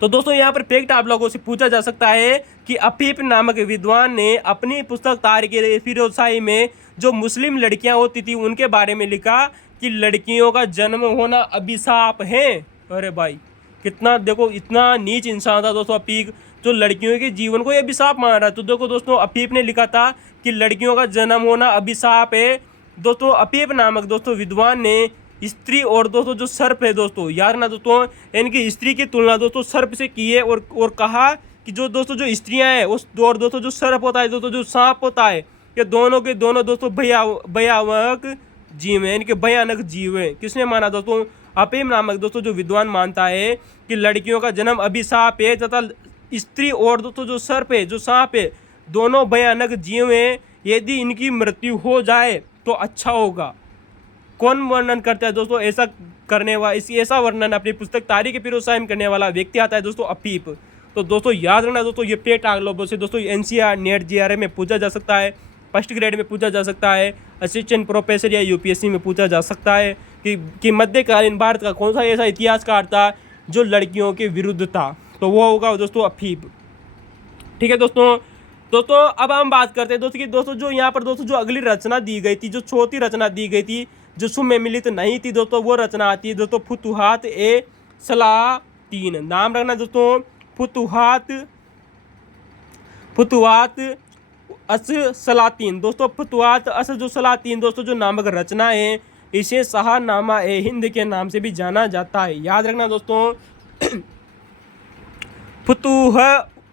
तो दोस्तों यहाँ पर फैक्ट आप लोगों से पूछा जा सकता है कि अफीफ नामक विद्वान ने अपनी पुस्तक तारीख फिरोज शाही में जो मुस्लिम लड़कियां होती थी उनके बारे में लिखा कि लड़कियों का जन्म होना अभिशाप है। अरे भाई कितना देखो, इतना नीच इंसान था दोस्तों अफीफ, जो लड़कियों के जीवन को ये अभिशाप मान रहा है। तो देखो दोस्तों अफीफ ने लिखा था कि लड़कियों का जन्म होना अभिशाप है। दोस्तों अफीफ नामक दोस्तों विद्वान ने स्त्री और दोस्तों जो सर्प है दोस्तों, याद रखना दोस्तों, इनकी स्त्री की तुलना दोस्तों सर्प से की है और कहा कि जो दोस्तों जो स्त्रियां हैं उस और दोस्तों जो सर्प होता है दोस्तों जो सांप होता है, ये दोनों के दोनों दोस्तों भयावह जीव है, इनके भयानक जीव है। किसने माना दोस्तों, अफीफ नामक दोस्तों जो विद्वान मानता है कि लड़कियों का जन्म अभिशाप है तथा स्त्री और दोस्तों जो सर्प है जो सांप है दोनों भयानक जीव हैं, यदि इनकी मृत्यु हो जाए तो अच्छा होगा। कौन वर्णन करता है दोस्तों ऐसा करने वाला, इस ऐसा वर्णन अपनी पुस्तक तारीख फिरोज शाही में करने वाला व्यक्ति आता है दोस्तों अफीफ। तो दोस्तों याद रखना दोस्तों, ये पेट आग लोगों से दोस्तों एनसीआर नेट जीआरए में पूछा जा सकता है, फर्स्ट ग्रेड में पूछा जा सकता है, असिस्टेंट प्रोफेसर या यूपीएससी में पूछा जा सकता है कि मध्यकालीन भारत का कौन सा ऐसा इतिहासकार था जो लड़कियों के विरुद्ध था। तो वो होगा दोस्तों अफीफ। ठीक है दोस्तों अब हम बात करते हैं दोस्तों कि दोस्तों जो यहाँ पर दोस्तों जो अगली रचना दी गई थी, जो चौथी रचना दी गई थी जो सुमें मिलित नहीं थी दोस्तों, वो रचना आती है दोस्तों फुतुहात ए सलातीन। नाम रखना दोस्तों, फुतुहात अस सलातीन। दोस्तों फुतुहात अस जो सलातीन दोस्तों जो नामक रचना है, इसे शाहनामा ए हिंद के नाम से भी जाना जाता है। याद रखना दोस्तों, फुतुह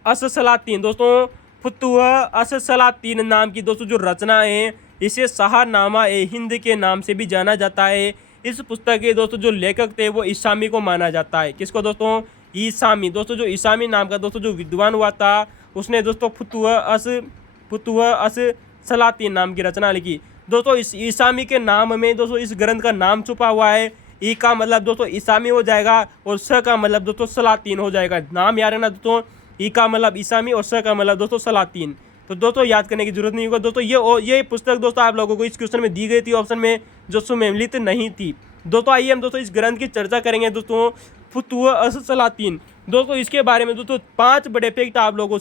अस सलातीन दोस्तों, फुतुह अस सलातीन नाम की दोस्तों जो रचना है, इसे शाहनामा ए हिंद के नाम से भी जाना जाता है। इस पुस्तक के दोस्तों जो लेखक थे वो ईसामी को माना जाता है। किसको दोस्तों, ईसामी। दोस्तों जो ईसामी नाम का दोस्तों जो विद्वान हुआ था उसने दोस्तों फुतुह अस सलातीन नाम की रचना लिखी। दोस्तों इस ईसामी के नाम में दोस्तों इस ग्रंथ का नाम छुपा हुआ है। ई का मतलब दोस्तों ईसामी हो जाएगा और स का मतलब दोस्तों सलातीन हो जाएगा। नाम याद रखना दोस्तों, ई का मतलब ईसामी और स का मतलब दोस्तों सलातीन। तो दोस्तों याद करने की जरूरत नहीं होगा दोस्तों। ये पुस्तक दोस्तों आप लोगों को इस क्वेश्चन में दी गई थी ऑप्शन में, जो सुमेलित नहीं थी। दोस्तों आइए हम दोस्तों इस ग्रंथ की चर्चा करेंगे दोस्तों, फुतुह अस सलातीन। दोस्तों इसके बारे में दोस्तों 5 बड़े फैक्ट आप लोगों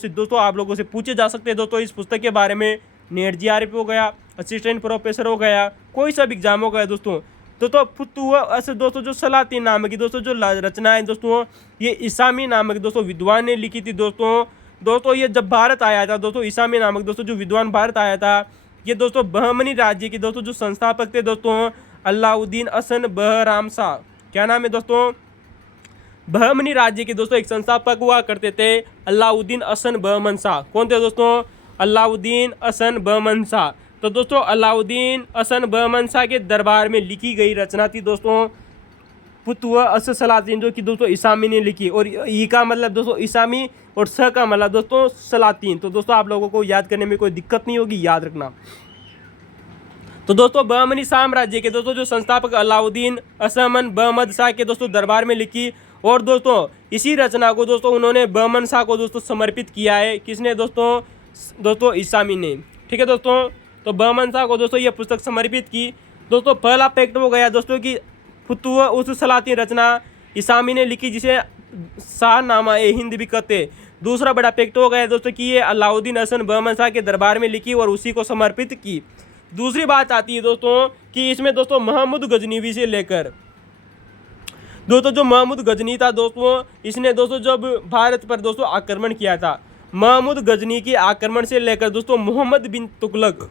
से पूछे जा सकते हैं दोस्तों इस पुस्तक के बारे में। नेट जीआरए हो गया, असिस्टेंट प्रोफेसर हो गया, कोई सा भी एग्जाम हो गया दोस्तों। फुतुह अस दोस्तों जो सलातीन नामक की दोस्तों जो रचना है दोस्तों, ये ईसामी नामक दोस्तों विद्वान ने लिखी थी दोस्तों। ये जब भारत आया था दोस्तों, ईसामी नामक दोस्तों जो विद्वान भारत आया था, ये दोस्तों बहमनी राज्य के दोस्तों जो संस्थापक थे दोस्तों अलाउद्दीन हसन बहराम शाह। क्या नाम है दोस्तों, बहमनी राज्य के दोस्तों एक संस्थापक हुआ करते थे अलाउद्दीन हसन बहमन शाह। कौन थे दोस्तों, अलाउद्दीन हसन बहमन शाह। तो दोस्तों अलाउद्दीन हसन बहमन शाह के दरबार में लिखी गई रचना थी दोस्तों फुतुह अस सलातीन, जो कि दोस्तों ईसामी ने लिखी। और ई का मतलब दोस्तों ईसामी और स का मतलब दोस्तों सलातीन। तो दोस्तों आप लोगों को याद करने में कोई दिक्कत नहीं होगी, याद रखना। तो दोस्तों बहमनी साम्राज्य के दोस्तों जो संस्थापक अलाउद्दीन असमन बहमद शाह के दोस्तों दरबार में लिखी, और दोस्तों इसी रचना को दोस्तों उन्होंने बहमन शाह को दोस्तों समर्पित किया है। किसने दोस्तों इसामी ने। ठीक है दोस्तों, तो बहमन शाह को दोस्तों ये पुस्तक समर्पित की। दोस्तों पहला फैक्ट हो गया दोस्तों कि फुतुह उस सलातीन रचना इसामी ने लिखी जिसे शाहनामा ए हिंद भी कहते। दूसरा बड़ा फैक्ट हो गया दोस्तों कि ये अलाउद्दीन हसन बहमन शाह के दरबार में लिखी और उसी को समर्पित की। दूसरी बात आती है दोस्तों कि इसमें दोस्तों महमूद गजनीवी से लेकर दोस्तों जो महमूद गजनी था दोस्तों, इसने दोस्तों जब भारत पर दोस्तों आक्रमण किया था, महमूद गजनी के आक्रमण से लेकर दोस्तों मोहम्मद बिन तुगलक,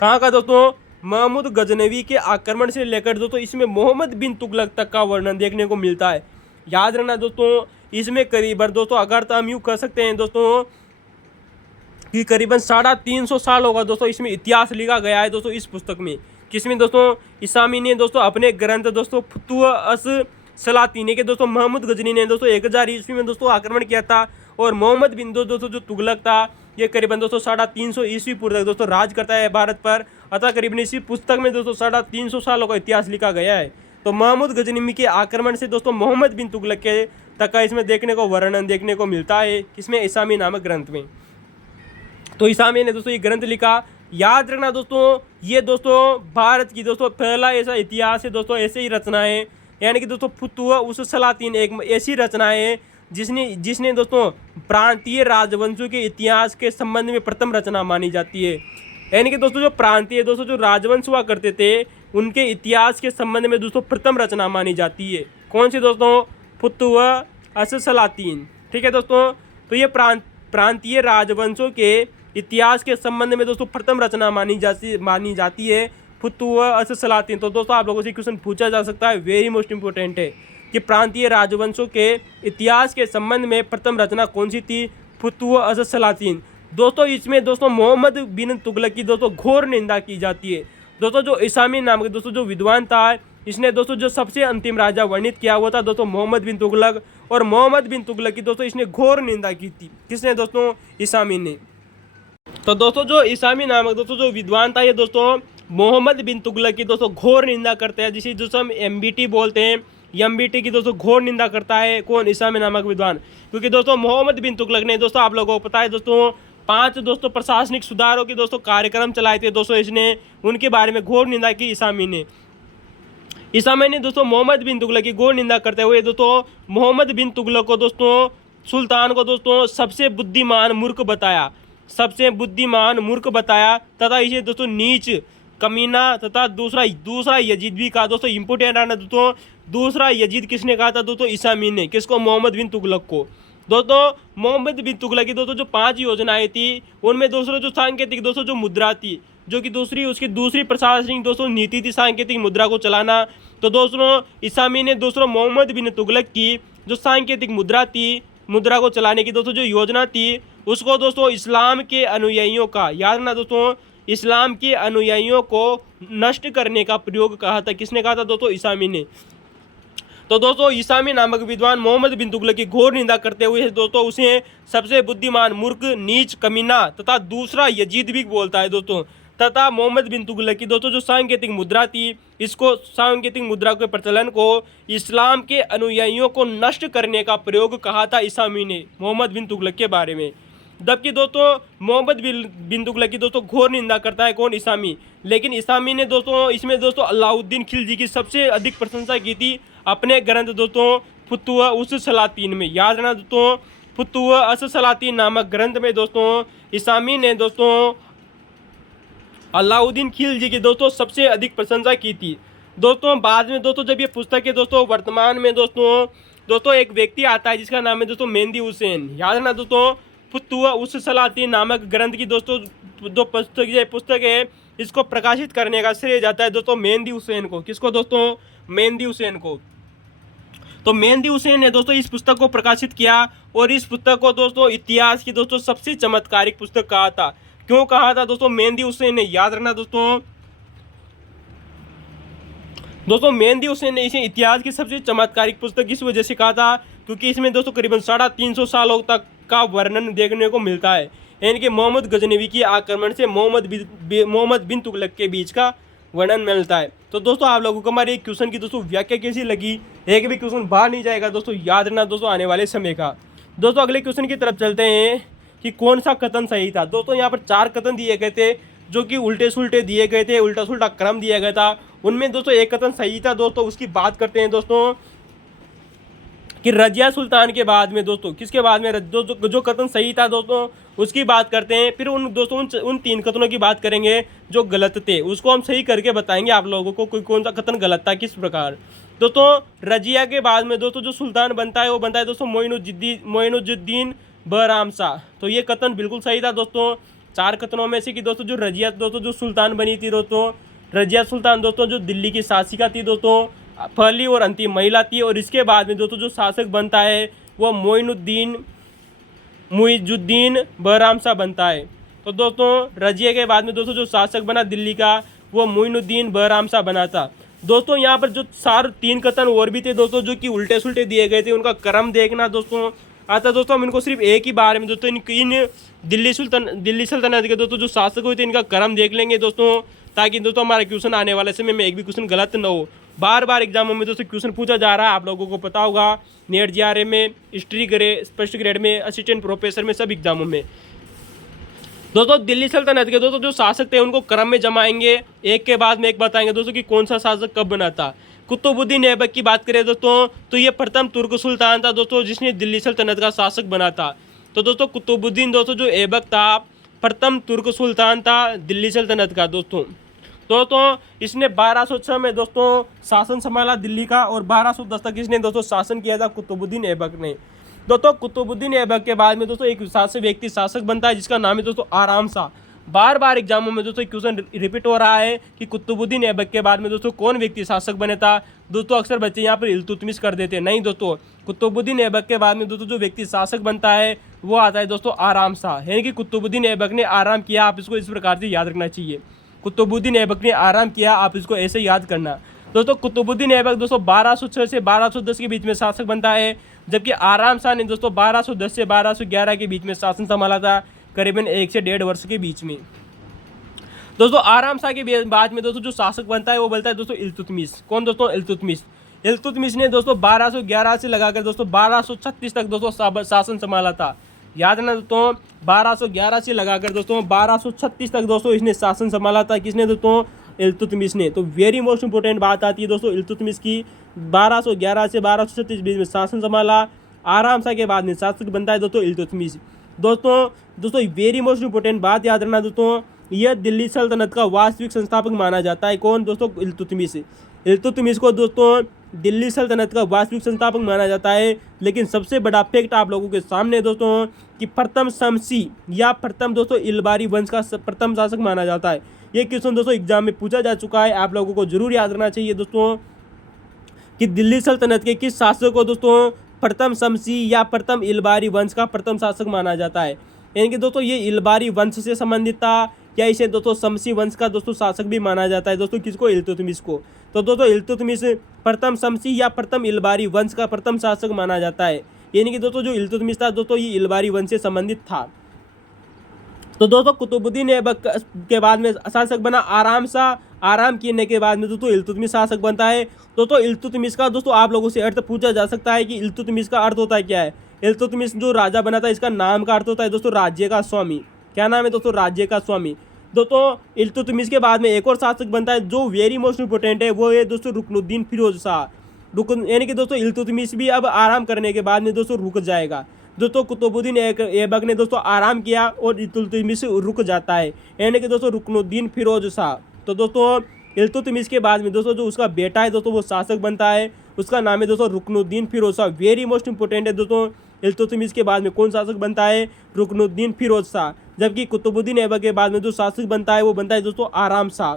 कहाँ का दोस्तों, महमूद गजनवी के आक्रमण से लेकर दोस्तों इसमें मोहम्मद बिन तुगलक तक का वर्णन देखने को मिलता है। याद रखना दोस्तों, इसमें करीबन दोस्तों अगर तो हम यूँ कह सकते हैं दोस्तों कि करीबन 350 साल होगा दोस्तों इसमें इतिहास लिखा गया है दोस्तों इस पुस्तक में। किसमें दोस्तों, इसामी ने दोस्तों अपने ग्रंथ दोस्तों फुतुह अस सलातीन के दोस्तों महमूद गजनी ने दोस्तों 1000 ईस्वी में दोस्तों आक्रमण किया था, और मोहम्मद बिन दोस्तों जो तुगलक था ये करीबन दोस्तों 350 ईस्वी पूर्व तक दोस्तों राज करता है भारत पर। अतः करीबन इसी पुस्तक में दोस्तों 350 सालों का इतिहास लिखा गया है। तो महमूद गजनी के आक्रमण से दोस्तों मोहम्मद बिन तुगलक के तक का इसमें देखने को वर्णन देखने को मिलता है, किसमें, इसामी नामक ग्रंथ में। तो इसामी ने दोस्तों ये ग्रंथ लिखा। याद रखना दोस्तों, ये दोस्तों भारत की दोस्तों पहला ऐसा इतिहास है दोस्तों, ऐसे ही रचनाएं, यानी कि दोस्तों फुतुह उस सलातीन एक ऐसी रचनाएं है जिसने दोस्तों प्रांतीय राजवंशों के इतिहास के संबंध में प्रथम रचना मानी जाती है। यानी कि दोस्तों जो प्रांतीय दोस्तों जो राजवंश हुआ करते थे उनके इतिहास के संबंध में दोस्तों प्रथम रचना मानी जाती है। कौन सी दोस्तों, फुतुह अस सलातीन। ठीक है दोस्तों, तो ये प्रांतीय राजवंशों के इतिहास के संबंध में दोस्तों प्रथम रचना मानी जाती है फुतुह अस सलातीन। तो दोस्तों आप लोगों से क्वेश्चन पूछा जा सकता है, वेरी मोस्ट इंपॉर्टेंट है, कि प्रांतीय राजवंशों के इतिहास के संबंध में प्रथम रचना कौन सी थी, फुतुह अस सलातीन। दोस्तों इसमें दोस्तों मोहम्मद बिन तुगलक की दोस्तों घोर निंदा की जाती है। दोस्तों जो इसामी नाम के दोस्तों जो विद्वान था, इसने दोस्तों जो सबसे अंतिम राजा वर्णित किया हुआ था दोस्तों मोहम्मद बिन तुगलक, और मोहम्मद बिन तुगलक की दोस्तों इसने घोर निंदा की थी। किसने दोस्तों, इसामी ने। तो दोस्तों जो इसामी नामक दोस्तों जो विद्वान था ये दोस्तों मोहम्मद बिन तुगलक की दोस्तों घोर निंदा करते हैं, जिसे दोस्तों हम MBT बोलते हैं। MBT की दोस्तों घोर निंदा करता है कौन, इसामी नामक विद्वान। क्योंकि दोस्तों मोहम्मद बिन तुगलक ने दोस्तों आप लोगों को पता है दोस्तों 5 दोस्तों प्रशासनिक सुधारों के दोस्तों कार्यक्रम चलाए थे दोस्तों, इसने उनके बारे में घोर निंदा की इसामी ने। इसामी ने दोस्तों मोहम्मद बिन तुगलक की घोर निंदा करते हुए दोस्तों मोहम्मद बिन तुगलक को दोस्तों सुल्तान को दोस्तों सबसे बुद्धिमान मूर्ख बताया, तथा इसे दोस्तों नीच, कमीना तथा दूसरा यजीद भी कहा। दोस्तों इंपोर्टेंट है ना दोस्तों, दूसरा यजीद किसने कहा था दोस्तों, इसामी ने। किसको, मोहम्मद बिन तुगलक को। दोस्तों मोहम्मद बिन तुगलक की दोस्तों जो 5 योजनाएं थी उनमें दोस्तों जो सांकेतिक दोस्तों जो मुद्रा थी, जो कि उसकी दूसरी प्रशासनिक दोस्तों नीति थी सांकेतिक मुद्रा को चलाना। तो दोस्तों इसामी ने दोस्तों मोहम्मद बिन तुगलक की जो सांकेतिक मुद्रा थी, मुद्रा को चलाने की दोस्तों जो योजना थी, उसको दोस्तों इस्लाम के अनुयायियों का, याद रखना दोस्तों, इस्लाम के अनुयायियों को नष्ट करने का प्रयोग कहा था। किसने कहा था दोस्तों, इसामी ने। तो दोस्तों इसामी नामक विद्वान मोहम्मद बिन तुगलक की घोर निंदा करते हुए दोस्तों उसे सबसे बुद्धिमान, मूर्ख, नीच, कमीना तथा दूसरा यजीद भी बोलता है दोस्तों। तथा मोहम्मद बिन तुगलक की दोस्तों जो सांकेतिक मुद्रा थी, इसको सांकेतिक मुद्रा के प्रचलन को इस्लाम के अनुयायियों को नष्ट करने का प्रयोग कहा था इसामी ने मोहम्मद बिन तुगलक के बारे में। जबकि दोस्तों मोहम्मद बिन तुगलक की दोस्तों घोर निंदा करता है कौन, इसामी। लेकिन इसामी ने दोस्तों इसमें दोस्तों अलाउद्दीन खिलजी की सबसे अधिक प्रशंसा की थी अपने ग्रंथ दोस्तों फुतुह उस सलातीन में। याद रखना दोस्तों, फुतुह अस सलातीन नामक ग्रंथ में दोस्तों इसामी ने दोस्तों अलाउद्दीन खिलजी की दोस्तों सबसे अधिक प्रशंसा की थी। दोस्तों बाद में दोस्तों जब ये पुस्तक है दोस्तों वर्तमान में दोस्तों एक व्यक्ति आता है जिसका नाम है दोस्तों मेहंदी हुसैन। याद रखना दोस्तों, फुतुह उस सलातीन नामक ग्रंथ की दोस्तों जो पुस्तक है इसको प्रकाशित करने का श्रेय जाता है दोस्तों मेहंदी हुसैन को। किसको दोस्तों, मेहंदी हुसैन को। तो मेहंदी हुसैन ने दोस्तों इस पुस्तक को प्रकाशित किया और इस पुस्तक को दोस्तों इतिहास की दोस्तों सबसे चमत्कारिक पुस्तक कहा था। क्यों कहा था दोस्तों मेहंदी हुसैन ने, याद रखना दोस्तों मेहंदी हुसैन ने इसे इतिहास की सबसे चमत्कारिक पुस्तक इस वजह से कहा था क्योंकि इसमें दोस्तों करीबन 350 सालों तक का वर्णन देखने को मिलता है। यानी कि मोहम्मद गजनवी की आक्रमण से मोहम्मद बिन तुगलक के बीच का वर्णन मिलता है। तो दोस्तों आप लोगों को हमारे क्वेश्चन की दोस्तों व्याख्या कैसी लगी, एक भी क्वेश्चन बाहर नहीं जाएगा दोस्तों, याद रखना दोस्तों आने वाले समय का। दोस्तों अगले क्वेश्चन की तरफ चलते हैं कि कौन सा कथन सही था। दोस्तों यहाँ पर 4 कथन दिए गए थे जो कि उल्टे सुल्टे दिए गए थे, उल्टा सुल्टा क्रम दिया गया था। उनमें दोस्तों एक कथन सही था दोस्तों, उसकी बात करते हैं दोस्तों कि रजिया सुल्तान के बाद में दोस्तों किसके बाद में जो कथन सही था दोस्तों उसकी बात करते हैं। फिर उन दोस्तों उन 3 कथनों की बात करेंगे जो गलत थे, उसको हम सही करके बताएंगे आप लोगों को कोई कौन सा कथन गलत था किस प्रकार। दोस्तों रजिया के बाद में दोस्तों जो सुल्तान बनता है वो बनता है दोस्तों मोइनुद्दीन बहराम शाह। तो ये कथन बिल्कुल सही था दोस्तों 4 कथनों में से कि दोस्तों जो रजिया दोस्तों जो सुल्तान बनी थी दोस्तों, रजिया सुल्तान दोस्तों जो दिल्ली की शासिका थी दोस्तों, पहली और अंतिम महिला थी। और इसके बाद में दोस्तों जो शासक बनता है वो मुइजुद्दीन बहराम शाह बनता है। तो दोस्तों रजिया के बाद में दोस्तों जो शासक बना दिल्ली का वो मुइनुद्दीन बहराम शाह बना था। दोस्तों यहाँ पर जो 3 कथन और भी थे दोस्तों जो कि उल्टे सुल्टे दिए गए थे, उनका क्रम देखना दोस्तों आता। दोस्तों हम इनको सिर्फ एक ही बार में दोस्तों इन दिल्ली सल्तनत के दोस्तों जो शासक हुए थे इनका क्रम देख लेंगे दोस्तों, ताकि दोस्तों हमारा क्वेश्चन आने वाले समय में एक भी क्वेश्चन गलत न हो। बार बार एग्जामों में दोस्तों क्वेश्चन पूछा जा रहा है, आप लोगों को पता होगा, नेट जीआरए में, हिस्ट्री ग्रेड, स्पष्ट ग्रेड में, असिस्टेंट प्रोफेसर में, सब एग्जामों में। दोस्तों दिल्ली सल्तनत के दोस्तों जो शासक थे उनको क्रम में जमाएंगे, एक के बाद में एक बताएंगे दोस्तों कि कौन सा शासक कब बना था। कुतुबुद्दीन ऐबक की बात करें दोस्तों तो ये प्रथम तुर्क सुल्तान था दोस्तों जिसने दिल्ली सल्तनत का शासक बना था। तो दोस्तों कुतुबुद्दीन दोस्तों जो ऐबक था प्रथम तुर्क सुल्तान था दिल्ली सल्तनत का दोस्तों इसने 1206 में दोस्तों शासन संभाला दिल्ली का, और 1210 तक इसने दोस्तों शासन किया था कुतुबुद्दीन ऐबक ने। दोस्तों कुतुबुद्दीन ऐबक के बाद में दोस्तों एक शासक बनता है जिसका नाम है दोस्तों आराम शाह। बार बार एग्जामों में दोस्तों क्वेश्चन रिपीट हो रहा है कि कुतुबुद्दीन ऐबक के बाद में दोस्तों कौन व्यक्ति शासक बने था। दोस्तों अक्सर बच्चे यहाँ पर इल्तुतमिश कर देते हैं, नहीं दोस्तों, कुतुबुद्दीन ऐबक के बाद में दोस्तों जो व्यक्ति शासक बनता है वो आता है दोस्तों आराम शाह, यानी कि कुतुबुद्दीन ऐबक ने आराम किया। आप इसको इस प्रकार से याद रखना चाहिए, कुतुबुद्दीन ऐबक ने आराम किया, आप इसको ऐसे याद करना। दोस्तों कुतुबुद्दीन ऐबक दोस्तों 1206 से 1210 के बीच में शासक बनता है, जबकि आराम शाह ने दोस्तों 1210 से 1211 के बीच में शासन संभाला था, करीबन 1 से 1.5 वर्ष के बीच में। दोस्तों आराम शाह के बाद में दोस्तों जो शासक बनता है वो बनता है दोस्तों इल्तुतमिश। कौन दोस्तों? इल्तुतमिश ने दोस्तों 1211 से लगाकर दोस्तों 1236 तक दोस्तों शासन संभाला था। याद रखना दोस्तों 1211 से लगाकर दोस्तों 1236 तक दोस्तों इसने शासन संभाला था। किसने दोस्तों? इल्तुतमिश ने। तो वेरी मोस्ट इंपोर्टेंट बात आती है दोस्तों इल्तुतमिश की, 1211 से 1236 बीच में शासन संभाला। आराम शाह के बाद में शासक बनता है दोस्तों इल्तुतमिश। दोस्तों वेरी मोस्ट इंपोर्टेंट बात याद रखना दोस्तों, यह दिल्ली सल्तनत का वास्तविक संस्थापक माना जाता है। कौन दोस्तों? इल्तुतमिश को दोस्तों दिल्ली सल्तनत का वास्तविक संस्थापक माना जाता है। लेकिन सबसे बड़ा फैक्ट आप लोगों के सामने दोस्तों कि प्रथम शमसी या प्रथम दोस्तों इलबारी वंश का प्रथम शासक माना जाता है। ये क्वेश्चन दोस्तों एग्जाम में पूछा जा चुका है, आप लोगों को जरूर याद रखना चाहिए दोस्तों कि दिल्ली सल्तनत के किस शासक को दोस्तों प्रथम शमसी या प्रथम इलबारी वंश का प्रथम शासक माना जाता है। यानी कि दोस्तों ये इलबारी वंश से संबंधित था, या इसे दोस्तों शमसी वंश का दोस्तों शासक भी माना जाता है दोस्तों। किसको? इल्तुतमिश को। तो दोस्तों इल्तुतमिश प्रथम शमसी या प्रथम इलबारी वंश का प्रथम शासक माना जाता है। यानी कि दोस्तों जो इल्तुतमिश था दोस्तों ये इलबारी वंश से संबंधित था। तो दोस्तों कुतुबुद्दीन ऐबक के बाद में शासक बना आराम शाह। आराम करने के बाद में दोस्तों इल्तुतमिश शासक बनता है। दोस्तों इल्तुतमिश का दोस्तों आप लोगों से अर्थ पूछा जा सकता है कि इल्तुतमिश का अर्थ होता है क्या है। इल्तुतमिश जो राजा बना था इसका नाम का अर्थ होता है दोस्तों राज्य का स्वामी। क्या नाम है दोस्तों? राज्य का स्वामी। दोस्तों इल्तुतमिश के बाद में एक और शासक बनता है जो वेरी मोस्ट इंपोर्टेंट है, वो है दोस्तों रुकनुद्दीन फिरोज शाह। यानी कि दोस्तों इल्तुतमिश भी अब आराम करने के बाद में दोस्तों रुक जाएगा। दोस्तों कुतुबुद्दीन ऐबक ने दोस्तों आराम किया और इल्तुतमिश रुक जाता है, यानी कि दोस्तों रुकनुद्दीन फिरोज शाह। तो दोस्तों इल्तुतमिश के बाद में दोस्तों जो उसका बेटा है दोस्तों वो शासक बनता है, उसका नाम है दोस्तों Ruknuddin Firoz Shah. Very most important है दोस्तों, इल्तुतमिश के बाद में कौन शासक बनता है? रुकनुद्दीन फिरोज शाह। जबकि कुतुबुद्दीन ऐबक के बाद में जो शासक बनता है वो बनता है दोस्तों आराम शाह।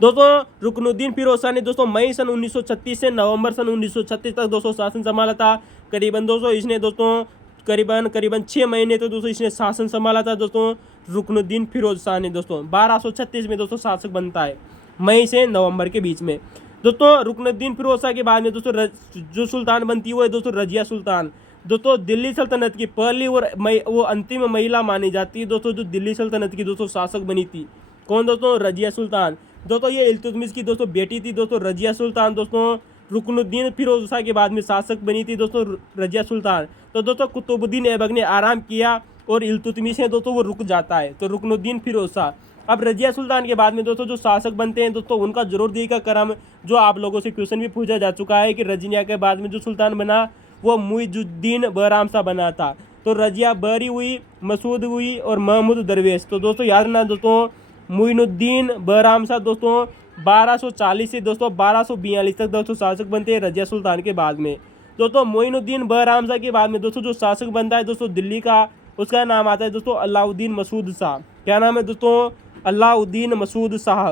दोस्तों रुकनुद्दीन फिरोज शाह ने दोस्तों मई सन 1936 से नवंबर सन 1936 तक दोस्तों शासन संभाला था। करीबन दोस्तों इसने दोस्तों करीबन 6 महीने तो दोस्तों इसने शासन संभाला था दोस्तों रुकनुद्दीन फिरोज शाह ने। दोस्तों 1236 में दोस्तों शासक बनता है, मई से नवंबर के बीच में। दोस्तों रुकनुद्दीन फिरोज शाह के बाद में दोस्तों जो सुल्तान बनती है वो है दोस्तों रजिया सुल्तान। दोस्तों दिल्ली सल्तनत की पहली और वो अंतिम महिला मानी जाती है दोस्तों जो दिल्ली सल्तनत की दोस्तों शासक बनी थी। कौन दोस्तों? रजिया सुल्तान। दोस्तों ये इल्तुतमिश की दोस्तों बेटी थी दोस्तों रजिया सुल्तान। दोस्तों रुकनुद्दीन फिरोज शाह के बाद में शासक बनी थी दोस्तों रजिया सुल्तान। तो दोस्तों कुतुबुद्दीन ऐबक ने आराम किया और इल्तुतमिश है दोस्तों वो रुक जाता है, तो रुकनुद्दीन फिरोज शाह। अब रजिया सुल्तान के बाद में दोस्तों जो शासक बनते हैं दोस्तों उनका जरूरदी का क्रम जो आप लोगों से क्वेश्चन भी पूछा जा चुका है कि रजिया के बाद में जो सुल्तान बना वो मुइजुद्दीन बहराम शाह बना था। तो रजिया बरी हुई, मसूद हुई और महमूद दरवेश। तो दोस्तों याद रखना दोस्तों मुइनुद्दीन बहराम शाह दोस्तों 1240 से दोस्तों 1242 तक दोस्तों शासक बनते हैं रजिया सुल्तान के बाद में। दोस्तों मोइनुद्दीन बहराम शाह के बाद में दोस्तों जो शासक बनता है दोस्तों दिल्ली का, उसका नाम आता है दोस्तों अलाउद्दीन मसूद शाह। क्या नाम है दोस्तों? अलाउद्दीन मसूद शाह।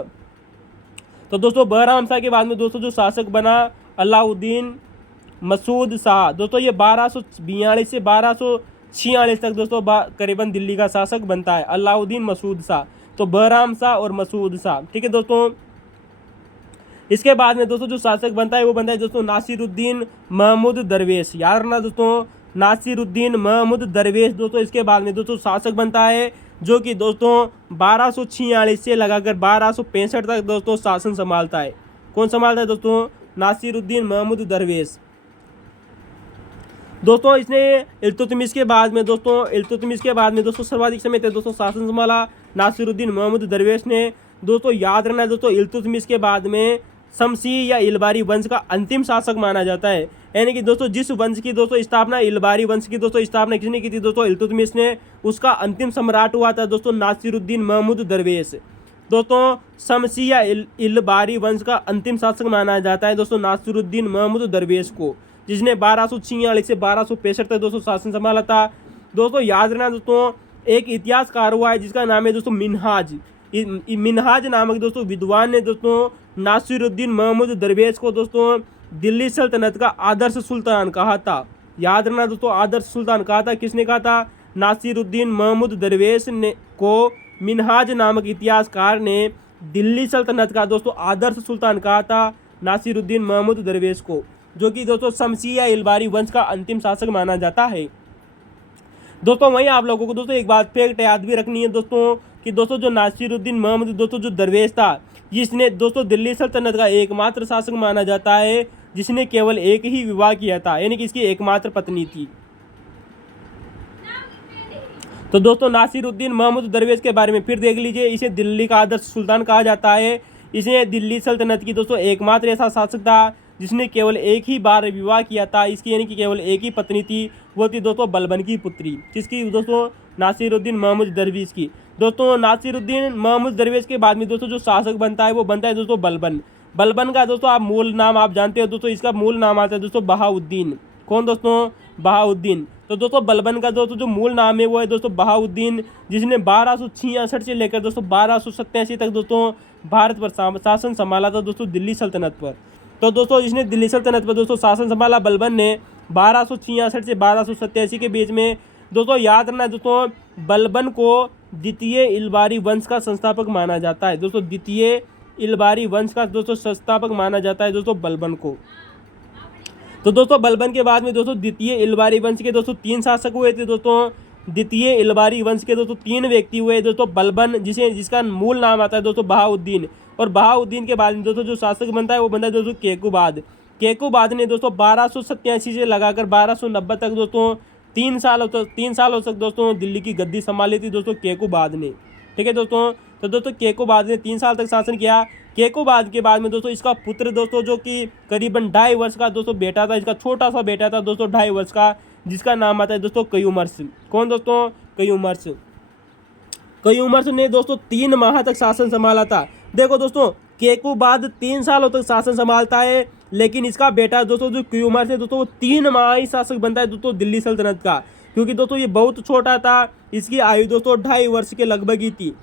तो दोस्तों बहराम शाह के बाद में दोस्तों जो शासक बना अलाउद्दीन मसूद शाह। दोस्तों ये 1242 से 1246 तक दोस्तों करीबन दिल्ली का शासक बनता है अलाउद्दीन मसूद शाह। तो बहराम शाह और मसूद शाह, ठीक है दोस्तों। इसके बाद में दोस्तों जो शासक बनता है वो बनता है दोस्तों नासिरुद्दीन महमूद दरवेश। याद रखना दोस्तों नासिरुद्दीन महमूद दरवेश। दोस्तों इसके बाद में दोस्तों शासक बनता है जो कि दोस्तों 1246 से लगाकर 1265 तक दोस्तों शासन संभालता है। कौन संभालता है दोस्तों? नासिरुद्दीन महमूद दरवेश। दोस्तों इसने इल्तुतमिश के बाद में दोस्तों सर्वाधिक समय तक दोस्तों शासन संभाला नासिरुद्दीन महमूद दरवेश ने। दोस्तों याद रखना दोस्तों इल्तुतमिश के बाद में शमसी या इलबारी वंश का अंतिम शासक माना जाता है। यानी कि दोस्तों जिस वंश की दोस्तों स्थापना, इलबारी वंश की दोस्तों स्थापना किसने की थी दोस्तों? इल्तुतमिश ने। उसका अंतिम सम्राट हुआ था दोस्तों नासिरुद्दीन महमूद दरवेश। दोस्तों शमसी या इलबारी वंश का अंतिम शासक माना जाता है दोस्तों नासिरुद्दीन महमूद दरवेश को, जिसने 1246 से 1265 तक दोस्तों शासन संभाला था। दोस्तों याद रखना दोस्तों एक इतिहासकार हुआ है जिसका नाम है दोस्तों मिनहाज। मिनहाज नामक दोस्तों विद्वान ने दोस्तों नासिरुद्दीन महमूद दरवेश को दोस्तों दिल्ली सल्तनत का आदर्श सुल्तान कहा था। याद रखना दोस्तों आदर्श सुल्तान कहा था। किसने कहा था? नासिरुद्दीन महमूद दरवेश ने को मिनहाज नामक इतिहासकार ने दिल्ली सल्तनत का दोस्तों आदर्श सुल्तान कहा था नासिरुद्दीन महमूद दरवेश को, जो कि दोस्तों शमसी या इलबारी वंश का अंतिम शासक माना जाता है। दोस्तों वहीं आप लोगों को दोस्तों एक बात फैक्ट याद भी रखनी है दोस्तों कि दोस्तों जो नासिरुद्दीन महमूद दोस्तों जो दरवेश था जिसने दोस्तों दिल्ली सल्तनत का एकमात्र शासक माना जाता है जिसने केवल एक ही विवाह किया था, यानी कि इसकी एकमात्र पत्नी थी। तो दोस्तों नासिरुद्दीन महमूद दरवेश के बारे में फिर देख लीजिए। इसे दिल्ली का आदर्श सुल्तान कहा जाता है। इसे दिल्ली सल्तनत की दोस्तों एकमात्र ऐसा शासक था जिसने केवल एक ही बार विवाह किया था। इसकी यानी कि केवल एक ही पत्नी थी, वो थी दोस्तों बलबन की पुत्री। किसकी दोस्तों? नासिरुद्दीन महमूद दरवेश की। दोस्तों नासिरुद्दीन महमूद दरवेश के बाद में दोस्तों जो शासक बनता है वो बनता है दोस्तों बलबन। बलबन का दोस्तों आप मूल नाम आप जानते हो दोस्तों, इसका मूल नाम आता है दोस्तों बहाउद्दीन। कौन दोस्तों? बहाउद्दीन। तो दोस्तों बलबन का दोस्तों जो मूल नाम है वो है दोस्तों बहाउद्दीन, जिसने 1266 से लेकर दोस्तों 1287 तक दोस्तों भारत पर शासन संभाला था दोस्तों दिल्ली सल्तनत पर। तो दोस्तों इसने दिल्ली सल्तनत पर दोस्तों शासन संभाला बलबन ने 1266 से 1287 के बीच में। दोस्तों याद रखना दोस्तों बलबन को द्वितीय इलबारी वंश का संस्थापक माना जाता है। दोस्तों द्वितीय इलबारी वंश का दोस्तों संस्थापक माना जाता है दोस्तों बलबन को। तो दोस्तों बलबन के बाद में दोस्तों द्वितीय इलबारी वंश के दोस्तों 3 शासक हुए थे दोस्तों। द्वितीय इलबारी वंश के दोस्तों 3 व्यक्ति हुए दोस्तों बलबन, जिसका मूल नाम आता है दोस्तों बहाउद्दीन। और बहाउद्दीन के बाद में दोस्तों जो शासक बनता है वो बनता है दोस्तों केकुबाद ने दोस्तों 1287 से लगाकर 1290 तक दोस्तों 3 सालों तक दोस्तों दिल्ली की गद्दी संभाली थी दोस्तों केकुबाद ने। ठीक है दोस्तों। तो दोस्तों केकुबाद ने 3 साल तक शासन किया। केकुबाद के बाद में दोस्तों इसका पुत्र दोस्तों जो कि करीबन 2.5 वर्ष का दोस्तों बेटा था, इसका छोटा सा बेटा था दोस्तों 2.5 वर्ष का, जिसका नाम आता है दोस्तों कयूमर्स। कौन दोस्तों? कयूमर्स। कयूमर्स ने दोस्तों 3 माह तक शासन संभाला था। देखो दोस्तों केकुबाद 3 सालों तक शासन संभालता है, लेकिन इसका बेटा दोस्तों जो कयूमर्स है दोस्तों वो 3 माह ही शासक बनता है दोस्तों दिल्ली सल्तनत का, क्योंकि दोस्तों ये बहुत छोटा था। इसकी आयु दोस्तों 2.5 वर्ष के लगभग ही थी।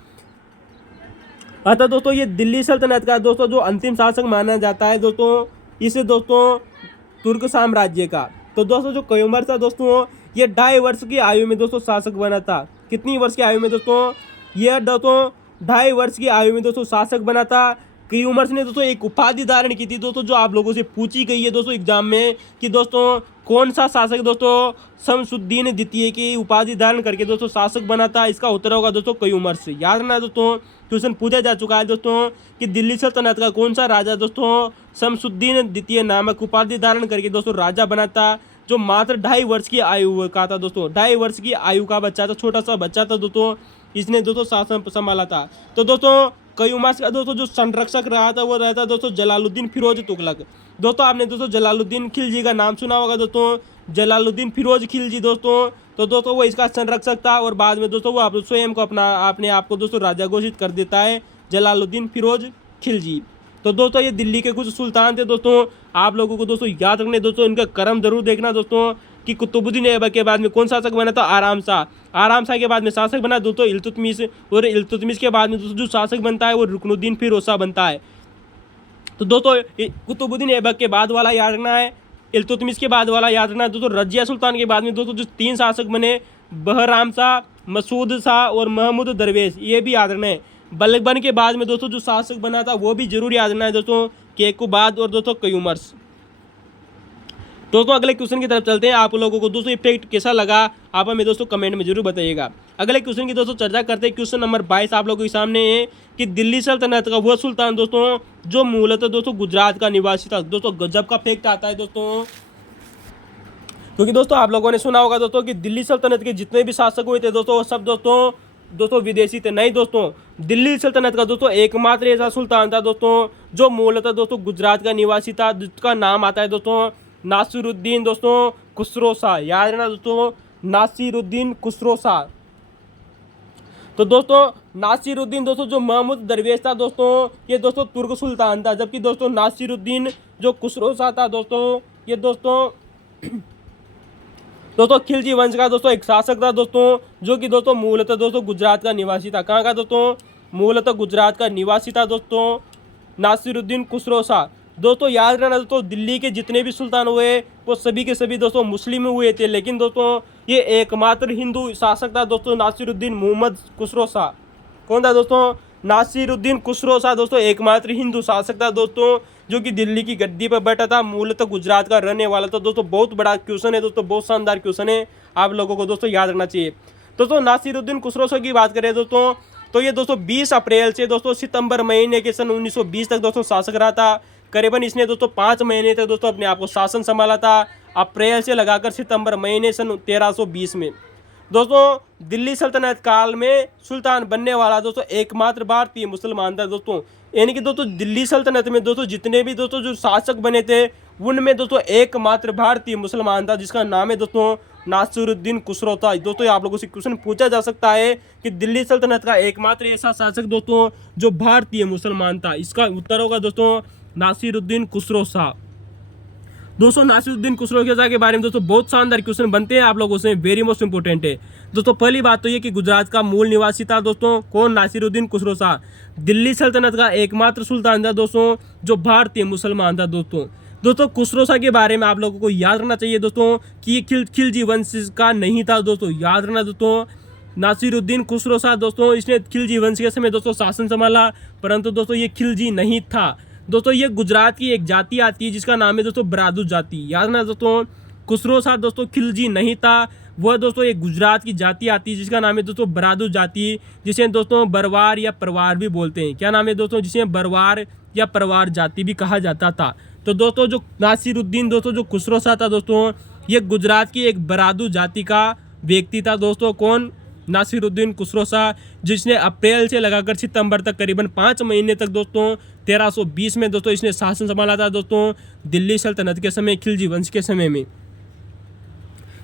अतः दोस्तों ये दिल्ली सल्तनत का दोस्तों जो अंतिम शासक माना जाता है दोस्तों, इसे दोस्तों तुर्क साम्राज्य का। तो दोस्तों जो कयूमर्स था दोस्तों ये 2.5 वर्ष की आयु में दोस्तों शासक बना था। कितनी वर्ष की आयु में दोस्तों? ये दोस्तों 2.5 वर्ष की आयु में दोस्तों शासक बना था। क्यूमर्स ने दोस्तों एक उपाधि धारण की थी दोस्तों, जो आप लोगों से पूछी गई है दोस्तों एग्जाम में कि दोस्तों कौन सा शासक दोस्तों शमसुद्दीन द्वितीय की उपाधि धारण करके दोस्तों शासक बना था। इसका उत्तर होगा दोस्तों क्यूमर्स। याद रखना दोस्तों, क्वेश्चन पूछा जा चुका है दोस्तों कि दिल्ली सल्तनत का कौन सा राजा दोस्तों शमसुद्दीन द्वितीय नामक उपाधि धारण करके दोस्तों राजा बना था, जो मात्र 2.5 वर्ष की आयु का था दोस्तों। 2.5 वर्ष की आयु का बच्चा था, छोटा सा बच्चा था दोस्तों, इसने दोस्तों शासन संभाला था। तो दोस्तों क्यूमर्स का दोस्तों जो संरक्षक रहा था वो रहता दोस्तों जलालुद्दीन फिरोज तुगलक। दोस्तों आपने दोस्तों जलालुद्दीन खिलजी का नाम सुना होगा दोस्तों, जलालुद्दीन फिरोज खिलजी दोस्तों। तो दोस्तों वो इसका संरक्षक था और बाद में दोस्तों वो आप स्वयं को अपने आप को दोस्तों राजा घोषित कर देता है, जलालुद्दीन फिरोज खिलजी। तो दोस्तों ये दिल्ली के कुछ सुल्तान थे दोस्तों। आप लोगों को दोस्तों याद रखने दोस्तों इनका कर्म जरूर देखना दोस्तों कि कुतुबुद्दीन ऐबक के बाद में कौन शासक बना था, आराम शाह। आराम शाह के बाद में शासक बना दोस्तों इल्तुतमिश, और इल्तुतमिश के बाद में दोस्तों जो शासक बनता है वो रुकनुद्दीन फिरोजशाह बनता है। तो दोस्तों कुतुबुद्दीन ऐबक के बाद वाला याद रखना है, इल्तुतमिश के बाद वाला याद रखना है दोस्तों। रजिया सुल्तान के बाद में दोस्तों जो 3 शासक बने, बहराम शाह, मसूद शाह और महमूद दरवेश, ये भी याद रखना है। बलबन के बाद में दोस्तों जो शासक बना था वो भी जरूर याद रखना है दोस्तों, केकुबाद और दोस्तों क्यूमर्स। दोस्तों अगले क्वेश्चन की तरफ चलते हैं। आप लोगों को दोस्तों ये फैक्ट कैसा लगा आप हमें दोस्तों कमेंट में जरूर बताइएगा। अगले क्वेश्चन की दोस्तों चर्चा करते हैं। क्वेश्चन नंबर 22 आप लोगों के सामने है कि दिल्ली सल्तनत का वो सुल्तान दोस्तों जो मूलतः दोस्तों गुजरात का निवासी था। दोस्तों गजब का फैक्ट आता है दोस्तों, क्योंकि दोस्तों आप लोगों ने सुना होगा दोस्तों कि दिल्ली सल्तनत के जितने भी शासक हुए थे दोस्तों वो सब दोस्तों विदेशी थे। नहीं दोस्तों, दिल्ली सल्तनत का दोस्तों एकमात्र ऐसा सुल्तान था दोस्तों जो मूलतः दोस्तों गुजरात का निवासी था, जिसका नाम आता है दोस्तों नासिरुद्दीन दोस्तों खुसरो शाह। याद रखना दोस्तों, नासिरुद्दीन खुसरो शाह। तो दोस्तों नासिरुद्दीन दोस्तों जो महमूद दरवेश था दोस्तों ये दोस्तों तुर्क सुल्तान था, जबकि दोस्तों नासिरुद्दीन जो खुसरो शाह था दोस्तों ये दोस्तों खिलजी वंश का दोस्तों एक शासक था दोस्तों, जो कि दोस्तों मूलतः दोस्तों गुजरात का निवासी था। कहाँ का दोस्तों, मूलतः गुजरात का निवासी था दोस्तों नासिरुद्दीन खुसरो शाह। दोस्तों याद रखना दोस्तों दिल्ली के जितने भी सुल्तान हुए वो सभी के सभी दोस्तों मुस्लिम हुए थे, लेकिन दोस्तों ये एकमात्र हिंदू शासक था दोस्तों नासिरुद्दीन मोहम्मद खुसरो शाह। कौन था दोस्तों, नासिरुद्दीन खुसरो शाह दोस्तों एकमात्र हिंदू शासक था दोस्तों, जो कि दिल्ली की गद्दी पर बैठा था, मूलतः गुजरात का रहने वाला था। दोस्तों बहुत बड़ा क्वेश्चन है दोस्तों, बहुत शानदार क्वेश्चन है, आप लोगों को दोस्तों याद रखना चाहिए। दोस्तों नासिरुद्दीन खुसरो शाह की बात करें दोस्तों तो ये दोस्तों 20 अप्रैल से दोस्तों सितंबर महीने के सन 1920 तक दोस्तों शासक रहा था। करीबन इसने दोस्तों 5 महीने तक दोस्तों अपने आप को शासन संभाला था, अप्रैल से लगाकर सितंबर महीने सन 1320 में। दोस्तों दिल्ली सल्तनत काल में सुल्तान बनने वाला दोस्तों एकमात्र भारतीय मुसलमान था दोस्तों। यानी कि दोस्तों दिल्ली सल्तनत में दोस्तों जितने भी दोस्तों जो शासक बने थे उनमें दोस्तों एकमात्र भारतीय मुसलमान था, जिसका नाम है दोस्तों नासिरुद्दीन खुसरो था। दोस्तों आप लोगों से क्वेश्चन पूछा जा सकता है कि दिल्ली सल्तनत का एकमात्र ऐसा शासक दोस्तों जो भारतीय मुसलमान था, इसका उत्तर होगा दोस्तों नासिरुद्दीन खुसरो शाह। दोस्तों नासिरुद्दीन खुसरो शाह के बारे में दोस्तों बहुत शानदार क्वेश्चन बनते हैं आप लोगों से, वेरी मोस्ट इंपोर्टेंट है दोस्तों। पहली बात तो ये कि गुजरात का मूल निवासी था दोस्तों कौन, नासिरुद्दीन खुसरो शाह। दिल्ली सल्तनत का एकमात्र सुल्तान था दोस्तों जो भारतीय मुसलमान था दोस्तों खुसरो शाह के बारे में आप लोगों को याद रखना चाहिए दोस्तों कि ये खिलजी वंश का नहीं था दोस्तों। याद रखना दोस्तों नासिरुद्दीन खुसरो शाह दोस्तों इसने खिलजी वंश के समय दोस्तों शासन संभाला, परंतु दोस्तों ये खिलजी नहीं था दोस्तों। ये गुजरात की एक जाति आती है जिसका नाम है दोस्तों बरादू जाति। याद रखना दोस्तों खुसरो शाह दोस्तों खिलजी नहीं था, वह दोस्तों एक गुजरात की जाति आती है जिसका नाम है दोस्तों बरादू जाति, जिसे दोस्तों बरवार या परवार भी बोलते हैं। क्या नाम है दोस्तों, जिसे बरवार या परवार जाति भी कहा जाता था। तो दोस्तों जो नासिरुद्दीन दोस्तों जो खुसरो शाह था दोस्तों ये गुजरात की एक बरादू जाति का व्यक्ति था दोस्तों कौन, नासिरुद्दीन खुसरो शाह, जिसने अप्रैल से लगाकर सितंबर तक करीबन 5 महीने तक दोस्तों 1320 में दोस्तों इसने शासन संभाला था दोस्तों दिल्ली सल्तनत के समय, खिलजी वंश के समय में।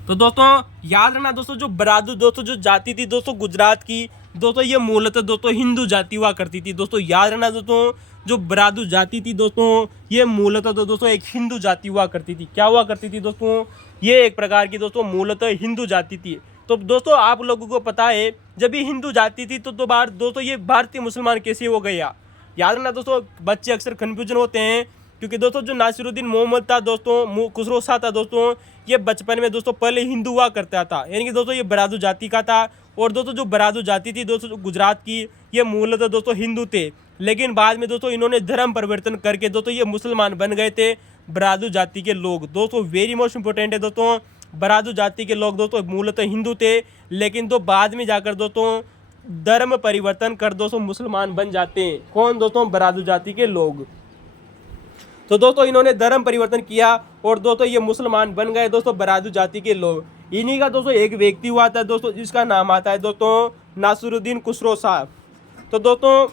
तो दोस्तों याद रखना दोस्तों जो बरादू दोस्तों जो जाति थी दोस्तों गुजरात की दोस्तों ये मूलतः दोस्तों हिंदू जाति हुआ करती थी दोस्तों। याद रखना दोस्तों जो बरादू जाति थी दोस्तों ये मूलतः दोस्तों एक हिंदू जाति हुआ करती थी। क्या हुआ करती थी दोस्तों, ये एक प्रकार की दोस्तों मूलतः हिंदू जाति थी। तो दोस्तों आप लोगों को पता है जब ये हिंदू जाति थी तो बार दोस्तों ये भारतीय मुसलमान कैसे हो गया। याद रखना दोस्तों बच्चे अक्सर कन्फ्यूजन होते हैं, क्योंकि दोस्तों जो नासिरुद्दीन मोहम्मद था दोस्तों खुसरो शाह था दोस्तों ये बचपन में दोस्तों पहले हिंदू हुआ करता था, यानी कि दोस्तों ये बरादू जाति का था। और दोस्तों जो बरादू जाति थी दोस्तों जो गुजरात की ये मूलतः दोस्तों हिंदू थे, लेकिन बाद में दोस्तों इन्होंने धर्म परिवर्तन करके दोस्तों ये मुसलमान बन गए थे। बरादू जाति के लोग दोस्तों वेरी मोस्ट इंपॉर्टेंट है दोस्तों, बरादू जाति के लोग दोस्तों मूलतः हिंदू थे, लेकिन तो बाद में जाकर दोस्तों धर्म परिवर्तन कर दोस्तों मुसलमान बन जाते हैं। कौन दोस्तों? बरादू जाति के लोग। तो दोस्तों इन्होंने धर्म परिवर्तन किया और दोस्तों ये मुसलमान बन गए दोस्तों बरादू जाति के लोग। इन्हीं का दोस्तों एक व्यक्ति हुआ था दोस्तों जिसका नाम आता है दोस्तों नासिरुद्दीन खुसरो शाह। तो दोस्तों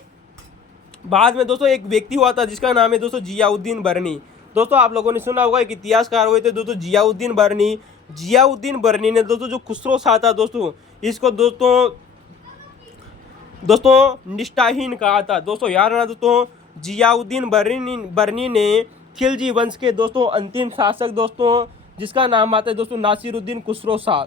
बाद में दोस्तों एक व्यक्ति हुआ था जिसका नाम है दोस्तों जियाउद्दीन बरनी। दोस्तों आप लोगों ने सुना होगा एक इतिहासकार हुए थे दोस्तों जियाउद्दीन बरनी। जियाउद्दीन बरनी ने दोस्तों जो खुसरो शाह था दोस्तों इसको दोस्तों निष्ठाहीन कहा था। दोस्तों याद रखना दोस्तों, जियाउद्दीन बरनी ने खिलजी वंश के दोस्तों अंतिम शासक दोस्तों जिसका नाम आता है दोस्तों नासिरुद्दीन खुसरो शाह।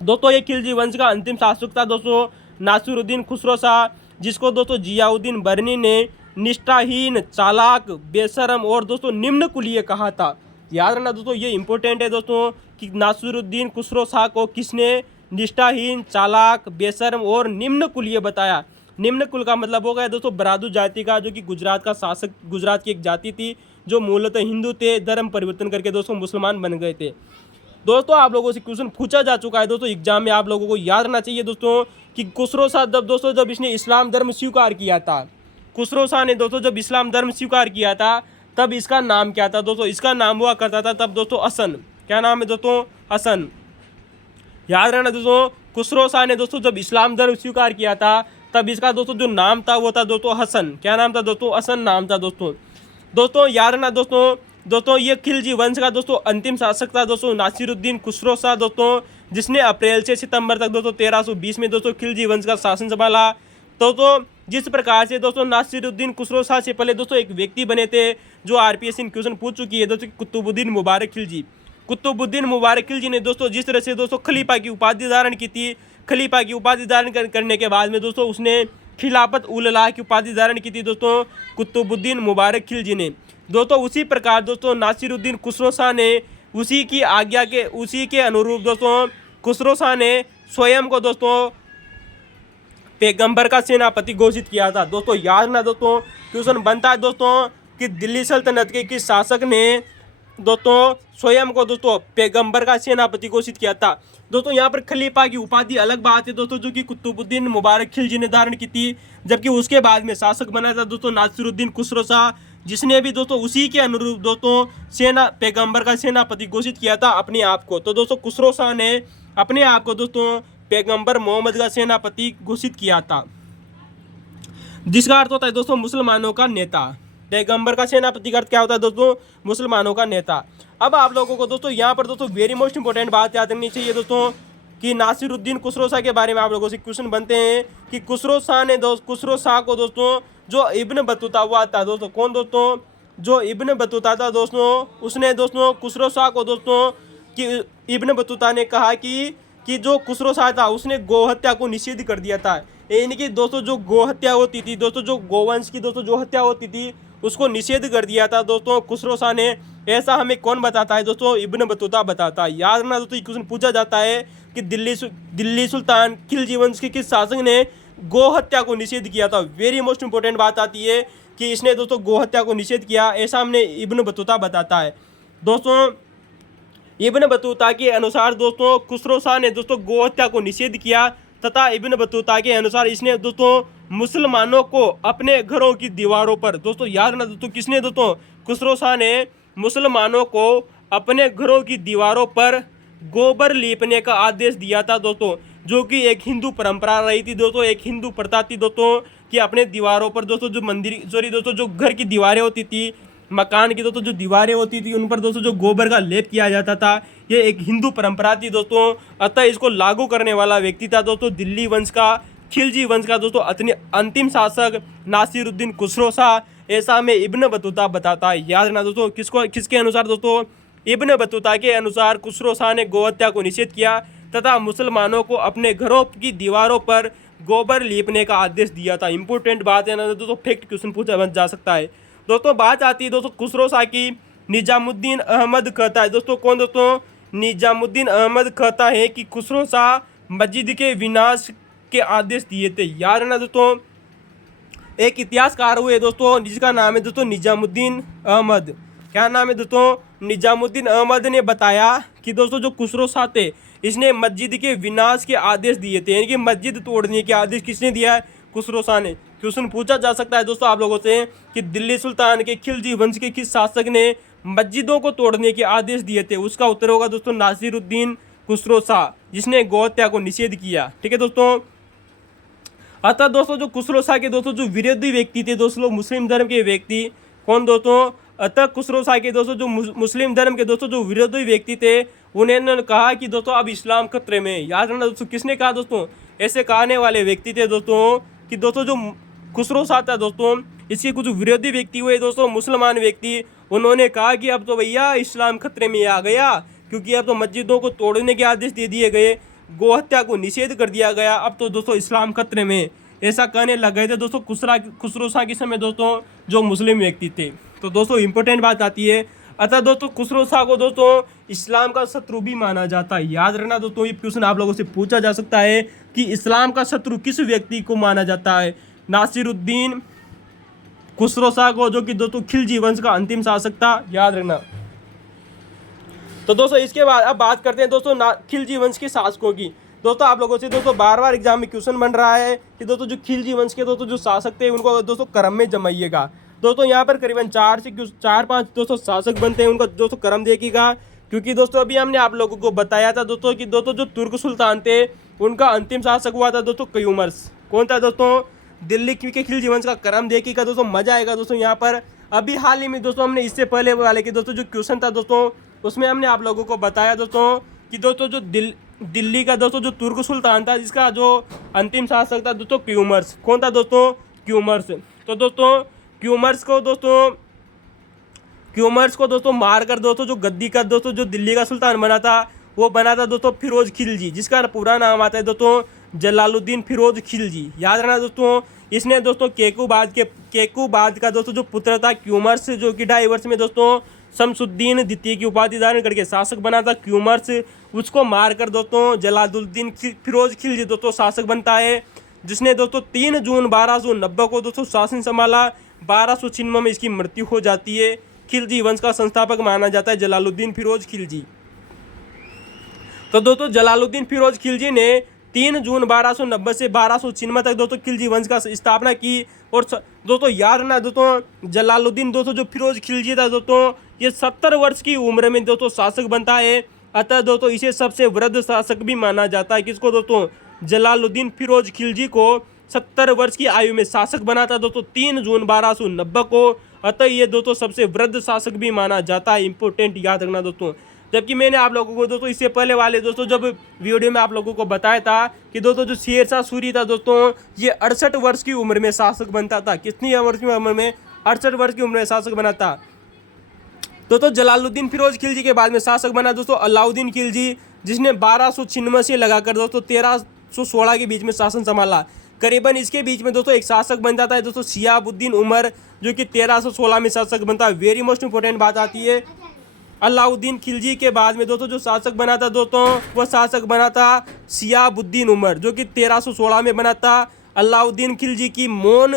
दोस्तों ये खिलजी वंश का अंतिम शासक था दोस्तों नासिरुद्दीन खुसरो शाह, जिसको दोस्तों जियाउद्दीन बरनी ने निष्ठाहीन, चालाक, बेशरम और दोस्तों निम्न कुलीय कहा था। याद रखना दोस्तों ये इंपॉर्टेंट है दोस्तों कि नासिरुद्दीन खुसरो शाह को किसने निष्ठाहीन, चालाक, बेशरम और निम्न कुलीय बताया। निम्न कुल का मतलब हो गया दोस्तों बरादू जाति का, जो कि गुजरात का शासक, गुजरात की एक जाति थी जो मूलतः हिंदू थे, धर्म परिवर्तन करके दोस्तों मुसलमान बन गए थे। दोस्तों आप लोगों से क्वेश्चन पूछा जा चुका है दोस्तों एग्जाम में, आप लोगों को याद रखना चाहिए दोस्तों कि खुसरो शाह जब इसने इस्लाम धर्म स्वीकार किया था, खुसरो शाह ने दोस्तों जब इस्लाम धर्म स्वीकार किया था तब इसका नाम क्या था दोस्तों? इसका नाम हुआ करता था तब दोस्तों हसन। क्या नाम है दोस्तों? हसन। याद रखना दोस्तों, खुसरो शाह ने दोस्तों जब इस्लाम धर्म स्वीकार किया था तब इसका दोस्तों जो नाम था वो था दोस्तों हसन। क्या नाम था दोस्तों? हसन नाम था दोस्तों याद रखना दोस्तों ये खिलजी वंश का दोस्तों अंतिम शासक था दोस्तों नासिरुद्दीन खुसरो शाह दोस्तों, जिसने अप्रैल से सितंबर तक दोस्तों 1320 में दोस्तों खिलजी वंश का शासन संभाला। तो जिस प्रकार से दोस्तों नासिरुद्दीन खुसरो शाह से पहले दोस्तों एक व्यक्ति बने थे जो आरपीएससी क्वेश्चन पूछ चुकी है दोस्तों कुतुबुद्दीन मुबारक खिलजी। कुतुबुद्दीन मुबारक खिलजी ने दोस्तों जिस तरह से दोस्तों खलीफा की उपाधि धारण की थी, खलीफा की उपाधि धारण करने के बाद में दोस्तों उसने खिलाफत उल अल्लाह की उपाधि धारण की थी दोस्तों कुतुबुद्दीन मुबारक खिलजी ने। दोस्तों उसी प्रकार दोस्तों नासिरुद्दीन खुसरो शाह ने उसी के अनुरूप दोस्तों खुसरो शाह ने स्वयं को दोस्तों पैगंबर का सेनापति घोषित किया था। दोस्तों याद ना दोस्तों क्वेश्चन बनता है दोस्तों कि दिल्ली सल्तनत के किस शासक ने दोस्तों स्वयं को दोस्तों पैगंबर का सेनापति घोषित किया था। दोस्तों यहाँ पर खलीफा की उपाधि अलग बात है दोस्तों जो कि कुतुबुद्दीन मुबारक खिलजी ने धारण की थी, जबकि उसके बाद में शासक बना था दोस्तों नासिरुद्दीन खुसरो शाह, जिसने भी दोस्तों उसी के अनुरूप दोस्तों पैगंबर का सेनापति घोषित किया था अपने आप को। तो दोस्तों खुसरो शाह ने अपने आप को दोस्तों पैगंबर मोहम्मद का सेनापति घोषित किया था, जिसका अर्थ होता है दोस्तों मुसलमानों का नेता। पैगंबर का सेनापति का अर्थ क्या होता है दोस्तों? मुसलमानों का नेता। अब आप लोगों को दोस्तों यहाँ पर दोस्तों वेरी मोस्ट इंपॉर्टेंट बात याद रखनी चाहिए दोस्तों कि नासिरुद्दीन खुसरो शाह के बारे में आप लोगों से क्वेश्चन बनते हैं कि खुसरो शाह को दोस्तों जो इब्न बतूता हुआ था दोस्तों, कौन दोस्तों? जो इब्न बतूता था दोस्तों, उसने दोस्तों खुसरो शाह को दोस्तों कि इब्न बतूता ने कहा कि जो खुसरो शाह था उसने गोहत्या को निषेध कर दिया था। यानी कि दोस्तों जो गोहत्या होती थी दोस्तों, जो गोवंश की दोस्तों जो हत्या होती थी उसको निषेध कर दिया था दोस्तों खुसरो शाह ने। ऐसा हमें कौन बताता है दोस्तों? इब्न बतूता बताता है। याद रखना दोस्तों क्वेश्चन पूछा जाता है कि दिल्ली सुल्तान खिलजी वंश के किस शासक ने गो हत्या को निषेध किया था। वेरी मोस्ट इंपॉर्टेंट बात आती है कि इसने दोस्तों गो हत्या को निषेध किया, ऐसा हमने इब्न बतूता बताता है। दोस्तों इब्न बतूता के अनुसार दोस्तों खुसरो शाह ने दोस्तों गो हत्या को निषेध किया, तथा इब्न बतूता के अनुसार इसने दोस्तों मुसलमानों को अपने घरों की दीवारों पर, दोस्तों याद रखना दोस्तों किसने दोस्तों? खुसरो शाह ने मुसलमानों को अपने घरों की दीवारों पर गोबर लीपने का आदेश दिया था दोस्तों, जो कि एक हिंदू परंपरा रही थी दोस्तों, एक हिंदू प्रथा थी दोस्तों कि अपने दीवारों पर दोस्तों जो घर की दीवारें होती थी, मकान की दोस्तों जो दीवारें होती थी उन पर दोस्तों जो गोबर का लेप किया जाता था, ये एक हिंदू परंपरा थी दोस्तों। अतः इसको लागू करने वाला व्यक्ति था दोस्तों दिल्ली वंश का, खिलजी वंश का दोस्तों अंतिम शासक नासिरुद्दीन खुसरो शाह, ऐसा हमें इब्न बतूता बताता है। याद रखना दोस्तों किसके अनुसार दोस्तों? इब्न बतूता के अनुसार खुसरो शाह ने गोहत्या को निषेध किया तथा मुसलमानों को अपने घरों की दीवारों पर गोबर लीपने का आदेश दिया था। इंपॉर्टेंट बात है ना दोस्तों, फैक्ट क्वेश्चन पूछा जा सकता है। दोस्तों बात आती है दोस्तों खुसरो शाह की। निजामुद्दीन अहमद कहता है दोस्तों, कौन दोस्तों? निजामुद्दीन अहमद कहता है कि खुसरो शाह मस्जिद के विनाश के आदेश दिए थे। याद रखना दोस्तों, एक इतिहासकार हुए दोस्तों जिसका नाम है दोस्तों निजामुद्दीन अहमद। क्या नाम है दोस्तों? निजामुद्दीन अहमद ने बताया कि दोस्तों जो खुसरो शाह थे इसने मस्जिद के विनाश के आदेश दिए थे, यानी कि मस्जिद तोड़ने के आदेश किसने दिया है? खुसरो शाह ने। क्वेश्चन पूछा जा सकता है दोस्तों आप लोगों से कि दिल्ली सुल्तान के खिलजी वंश के किस शासक ने मस्जिदों को तोड़ने के आदेश दिए थे? उसका उत्तर होगा दोस्तों नासिरुद्दीन खुसरो शाह, जिसने गौ हत्या को निषेध किया। ठीक है दोस्तों। अतः दोस्तों जो खुसरो शाह के दोस्तों जो विरोधी व्यक्ति थे दोस्तों, मुस्लिम धर्म के व्यक्ति कौन दोस्तों? अतः खुसरो शाह के दोस्तों जो मुस्लिम धर्म के दोस्तों जो विरोधी व्यक्ति थे उन्होंने कहा कि दोस्तों अब इस्लाम खतरे में। याद रखना दोस्तों, किसने कहा दोस्तों? ऐसे कहने वाले व्यक्ति थे दोस्तों कि दोस्तों जो खुसरो शाह था दोस्तों, इसके कुछ विरोधी व्यक्ति हुए दोस्तों, मुसलमान व्यक्ति, उन्होंने कहा कि अब तो भैया इस्लाम खतरे में आ गया, क्योंकि अब तो मस्जिदों को तोड़ने के आदेश दे दिए गए, गौ हत्या को निषेध कर दिया गया, अब तो दोस्तों इस्लाम खतरे में, ऐसा कहने लग गए थे दोस्तों खुसरो शाह के समय दोस्तों जो मुस्लिम व्यक्ति थे। तो दोस्तों इंपॉर्टेंट बात आती है, अतः दोस्तों खुसरो शाह को दोस्तों इस्लाम का शत्रु भी माना जाता है। याद रखना दोस्तों, ये क्वेश्चन आप लोगों से पूछा जा सकता है कि इस्लाम का शत्रु किस व्यक्ति को माना जाता है? नासिरुद्दीन खुसरो शाह को, जो कि दोस्तों खिलजी वंश का अंतिम शासक था। याद रखना। तो दोस्तों इसके बाद अब बात करते हैं दोस्तों खिलजी वंश के शासकों की। दोस्तों आप लोगों से दोस्तों बार बार एग्जाम में क्वेश्चन बन रहा है कि दोस्तों जो खिलजी वंश के दोस्तों जो शासक थे उनको दोस्तों क्रम में जमाइएगा। दोस्तों यहाँ पर करीबन 4 से 5 दोस्तों शासक बनते हैं, उनका दोस्तों क्रम देखिएगा, क्योंकि दोस्तों अभी हमने आप लोगों को बताया था दोस्तों कि दोस्तों जो तुर्क सुल्तान थे उनका अंतिम शासक हुआ था दोस्तों कयूमर्स। कौन था दोस्तों? दिल्ली के खिलजी वंश का क्रम देखिएगा दोस्तों, मजा आएगा दोस्तों। यहाँ पर अभी हाल ही में दोस्तों हमने इससे पहले वाले के दोस्तों जो क्वेश्चन था दोस्तों, उसमें हमने आप लोगों को बताया दोस्तों कि दोस्तों जो दिल्ली का दोस्तों जो तुर्क सुल्तान था जिसका जो अंतिम शासक था दोस्तों क्यूमर्स। कौन था दोस्तों? क्यूमर्स। तो दोस्तों क्यूमर्स को दोस्तों मारकर दोस्तों जो गद्दी का दोस्तों जो दिल्ली का सुल्तान बना था वो बना था दोस्तों फिरोज खिलजी, जिसका पूरा नाम आता है दोस्तों जलालुद्दीन फिरोज खिलजी। याद रखना दोस्तों, इसने दोस्तों केकूबाद का दोस्तों जो पुत्र था क्यूमर्स, जो कि 2.5 वर्ष में दोस्तों शमसुद्दीन द्वितीय की उपाधि धारण करके शासक बना था क्यूमर्स, उसको मारकर दोस्तों जलालुद्दीन फिरोज खिलजी दोस्तों शासक बनता है, जिसने दोस्तों 3 जून 1290 को दोस्तों शासन संभाला। 1296 में इसकी मृत्यु हो जाती है। खिलजी वंश का संस्थापक माना जाता है जलालुद्दीन फिरोज खिलजी। तो दोस्तों जलालुद्दीन फिरोज खिलजी ने 3 जून 1290 से 1296 तक दोस्तों खिलजी वंश का स्थापना की। और दोस्तों याद रखना दोस्तों, जलालुद्दीन दोस्तों जो फिरोज खिलजी था दोस्तों, ये 70 वर्ष की उम्र में दोस्तों शासक बनता है। अतः दोस्तों इसे सबसे वृद्ध शासक भी माना जाता है। किसको दोस्तों? जलालुद्दीन फिरोज खिलजी को 70 वर्ष की आयु में शासक बना था दोस्तों 3 जून 1290 को। अतः ये दोस्तों सबसे वृद्ध शासक भी माना जाता है। इंपॉर्टेंट याद रखना दोस्तों। जबकि मैंने आप लोगों को दोस्तों इससे पहले वाले दोस्तों जब वीडियो में आप लोगों को बताया था कि दोस्तों जो शेर शाह सूरी था दोस्तों, ये 68 वर्ष की उम्र में शासक बनता था। कितनी वर्ष की उम्र में? 68 वर्ष की उम्र में शासक बना था। दोस्तों जलालुद्दीन फिरोज खिलजी के बाद में शासक बना दोस्तों अलाउद्दीन खिलजी, जिसने 1296 से लगाकर दोस्तों 1316 के बीच में शासन संभाला। करीबन इसके बीच में दोस्तों एक शासक बन जाता है दोस्तों शिहाबुद्दीन उमर, जो कि 1316 में शासक बनता है। वेरी मोस्ट इंपॉर्टेंट बात आती है, अलाउद्दीन खिलजी के बाद में दोस्तों जो शासक बना था दोस्तों, वह शासक बना था शिहाबुद्दीन उमर, जो कि 1316 में बना था। अलाउद्दीन खिलजी की मौन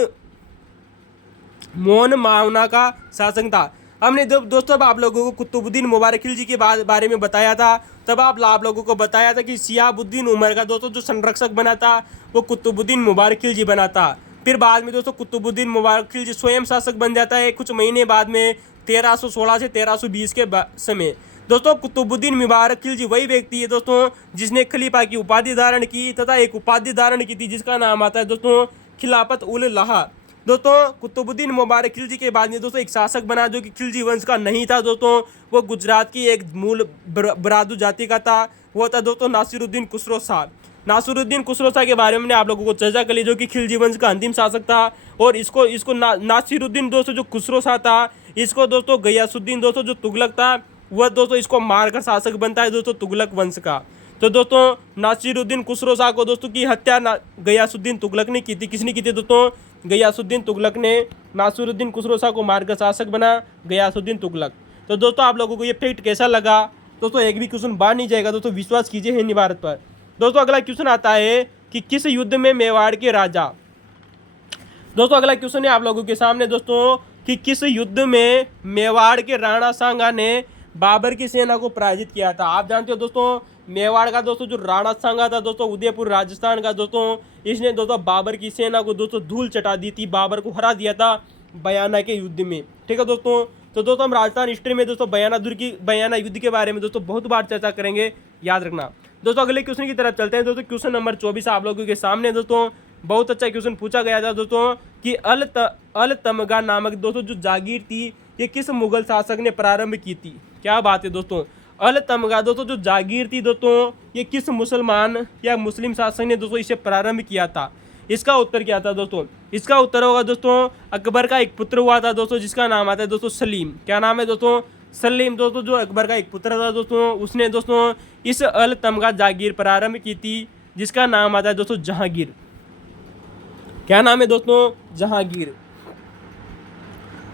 मावना का शासक था। हमने जब दोस्तों आप लोगों को कुतुबुद्दीन मुबारक खिलजी के बारे में बताया था, तब आप लोगों को बताया था कि शिहाबुद्दीन उमर का दोस्तों जो संरक्षक बना था वो कुतुबुद्दीन मुबारक खिलजी बना था। फिर बाद में दोस्तों कुतुबुद्दीन मुबारक खिलजी स्वयं शासक बन जाता है कुछ महीने बाद में 1316 से 1320 के समय। दोस्तों कुतुबुद्दीन मुबारक खिलजी वही व्यक्ति है दोस्तों जिसने खलीफा की उपाधि धारण की तथा एक उपाधि धारण की थी जिसका नाम आता है दोस्तों खिलाफत उल लहा। दोस्तों कुतुबुद्दीन मुबारक खिलजी के बाद में दोस्तों एक शासक बना जो कि खिलजी वंश का नहीं था दोस्तों, वो गुजरात की एक मूल बरादू जाति का था। वो था दोस्तों नासिरुद्दीन खुसरो शाह। नासिरुद्दीन खुसरो शाह के बारे में हमने आप लोगों को चर्चा कर ली, जो कि खिलजी वंश का अंतिम शासक था। और इसको नासिरुद्दीन दोस्तों जो खुसरो शाह था, इसको दोस्तों गयासुद्दीन दोस्तों जो तुगलक था, वह दोस्तों इसको मारकर शासक बनता है दोस्तों तुगलक वंश का। तो दोस्तों नासिरुद्दीन खुसरो शाह को दोस्तों की हत्या गयासुद्दीन तुगलक ने की थी। किसने की थी दोस्तों? गयासुद्दीन तुगलक ने नासिरुद्दीन खुसरो शाह को मारकर शासक बना गयासुद्दीन तुगलक। तो दोस्तों आप लोगों को ये फैक्ट कैसा लगा? दोस्तों एक भी क्वेश्चन बाहर नहीं जाएगा दोस्तों, विश्वास कीजिए हिंदी भारत पर। दोस्तों अगला क्वेश्चन आता है कि किस युद्ध में मेवाड़ के राजा, दोस्तों अगला क्वेश्चन है आप लोगों के सामने दोस्तों, कि किस युद्ध में मेवाड़ के राणा सांगा ने बाबर की सेना को पराजित किया था। आप जानते हो दोस्तों मेवाड़ का दोस्तों जो राणा सांगा था दोस्तों, उदयपुर राजस्थान का दोस्तों, इसने दोस्तों बाबर की सेना को दोस्तों धूल चटा दी थी, बाबर को हरा दिया था बयाना के युद्ध में। ठीक है दोस्तों, तो दोस्तों हम राजस्थान हिस्ट्री में दोस्तों बयाना युद्ध के बारे में दोस्तों बहुत बार चर्चा करेंगे, याद रखना। दोस्तों अगले क्वेश्चन की तरफ चलते हैं दोस्तों। क्वेश्चन नंबर 24 आप लोगों के सामने दोस्तों, बहुत अच्छा क्वेश्चन पूछा गया था दोस्तों, कि अल तमगा नामक दोस्तों जो जागीर थी ये किस मुगल शासक ने प्रारंभ की थी। क्या बात है दोस्तों, अल तमगा दोस्तों जो जागीर थी दोस्तों, ये किस मुसलमान या मुस्लिम शासक ने दोस्तों इसे प्रारंभ किया था। इसका उत्तर क्या था दोस्तों, इसका उत्तर होगा दोस्तों अकबर का एक पुत्र हुआ था दोस्तों, जिसका नाम आता है दोस्तों सलीम। क्या नाम है दोस्तों, सलीम। दोस्तों जो अकबर का एक पुत्र था दोस्तों, उसने दोस्तों इस अल तमगा जागीर प्रारंभ की थी, जिसका नाम आता है दोस्तों जहांगीर। क्या नाम है दोस्तों, जहांगीर।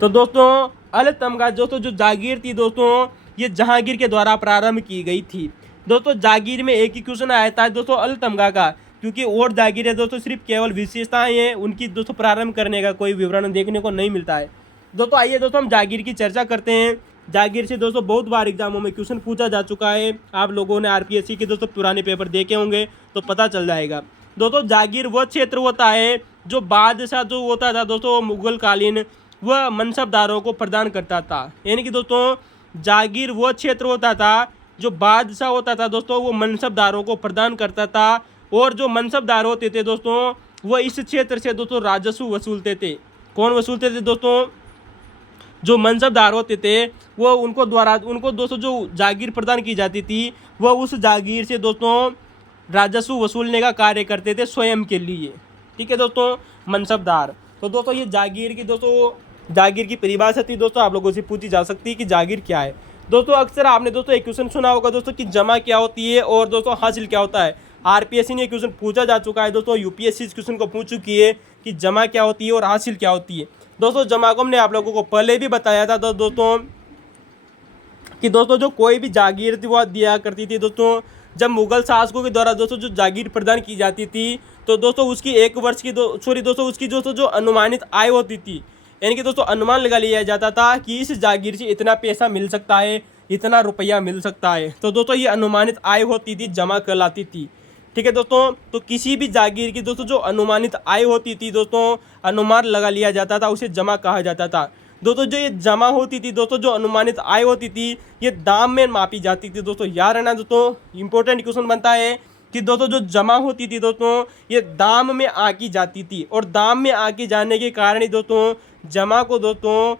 तो दोस्तों अल तमगा दोस्तों जो जागीर थी दोस्तों, ये जहांगीर के द्वारा प्रारंभ की गई थी। दोस्तों जागीर में एक ही क्वेश्चन आया था दोस्तों अल तमगा का, क्योंकि और जागीर है दोस्तों सिर्फ केवल विशेषताएं हैं, उनकी दोस्तों प्रारंभ करने का कोई विवरण देखने को नहीं मिलता है। दोस्तों आइए दोस्तों हम जागीर की चर्चा करते हैं। जागीर से दोस्तों बहुत बार एग्जामों में क्वेश्चन पूछा जा चुका है, आप लोगों ने आरपीएससी के दोस्तों पुराने पेपर देखे होंगे तो पता चल जाएगा। दोस्तों जागीर वह क्षेत्र होता है जो बादशाह जो होता था दोस्तों मुगल कालीन, वह मनसबदारों को प्रदान करता था। यानी कि दोस्तों जागीर वह क्षेत्र होता था जो बादशाह होता था दोस्तों, वो मनसबदारों को प्रदान करता था, और जो मनसबदार होते थे दोस्तों वह इस क्षेत्र से दोस्तों राजस्व वसूलते थे। कौन वसूलते थे दोस्तों, जो मनसबदार होते थे वो उनको दोस्तों जो जागीर प्रदान की जाती थी, वह उस जागीर से दोस्तों राजस्व वसूलने का कार्य करते थे स्वयं के लिए। ठीक है दोस्तों, मनसबदार। तो दोस्तों ये जागीर की परिभाषा थी दोस्तों, आप लोगों से पूछी जा सकती है कि जागीर क्या है। दोस्तों अक्सर आपने दोस्तों एक क्वेश्चन सुना होगा दोस्तों कि जमा क्या होती है और दोस्तों हासिल क्या होता है। आरपीएससी ने क्वेश्चन पूछा जा चुका है दोस्तों, यूपीएससी इस क्वेश्चन को पूछ चुकी है कि जमा क्या होती है और हासिल क्या होती है। दोस्तों जमा को हमने आप लोगों को पहले भी बताया था दोस्तों कि दोस्तों जो कोई भी जागीर वह दिया करती थी दोस्तों, जब मुगल शासकों के द्वारा दोस्तों जो जागीर प्रदान की जाती थी, तो दोस्तों उसकी एक वर्ष की उसकी दोस्तों जो अनुमानित आय होती थी, यानी कि दोस्तों अनुमान लगा लिया जाता था कि इस जागीर से इतना पैसा मिल सकता है, इतना रुपया मिल सकता है। तो दोस्तों ये अनुमानित आय होती थी, जमा कहलाती थी। ठीक है दोस्तों, तो किसी भी जागीर की दोस्तों जो अनुमानित आय होती थी दोस्तों, अनुमान लगा लिया जाता था, उसे जमा कहा जाता था। दोस्तों जो ये जमा होती थी दोस्तों, जो अनुमानित आय होती थी, ये दाम में मापी जाती थी दोस्तों। याद रहना दोस्तों, इंपॉर्टेंट क्वेश्चन बनता है कि दोस्तों जो जमा होती थी दोस्तों, ये दाम में आकी जाती थी, और दाम में आकी जाने के कारण ही दोस्तों जमा को दोस्तों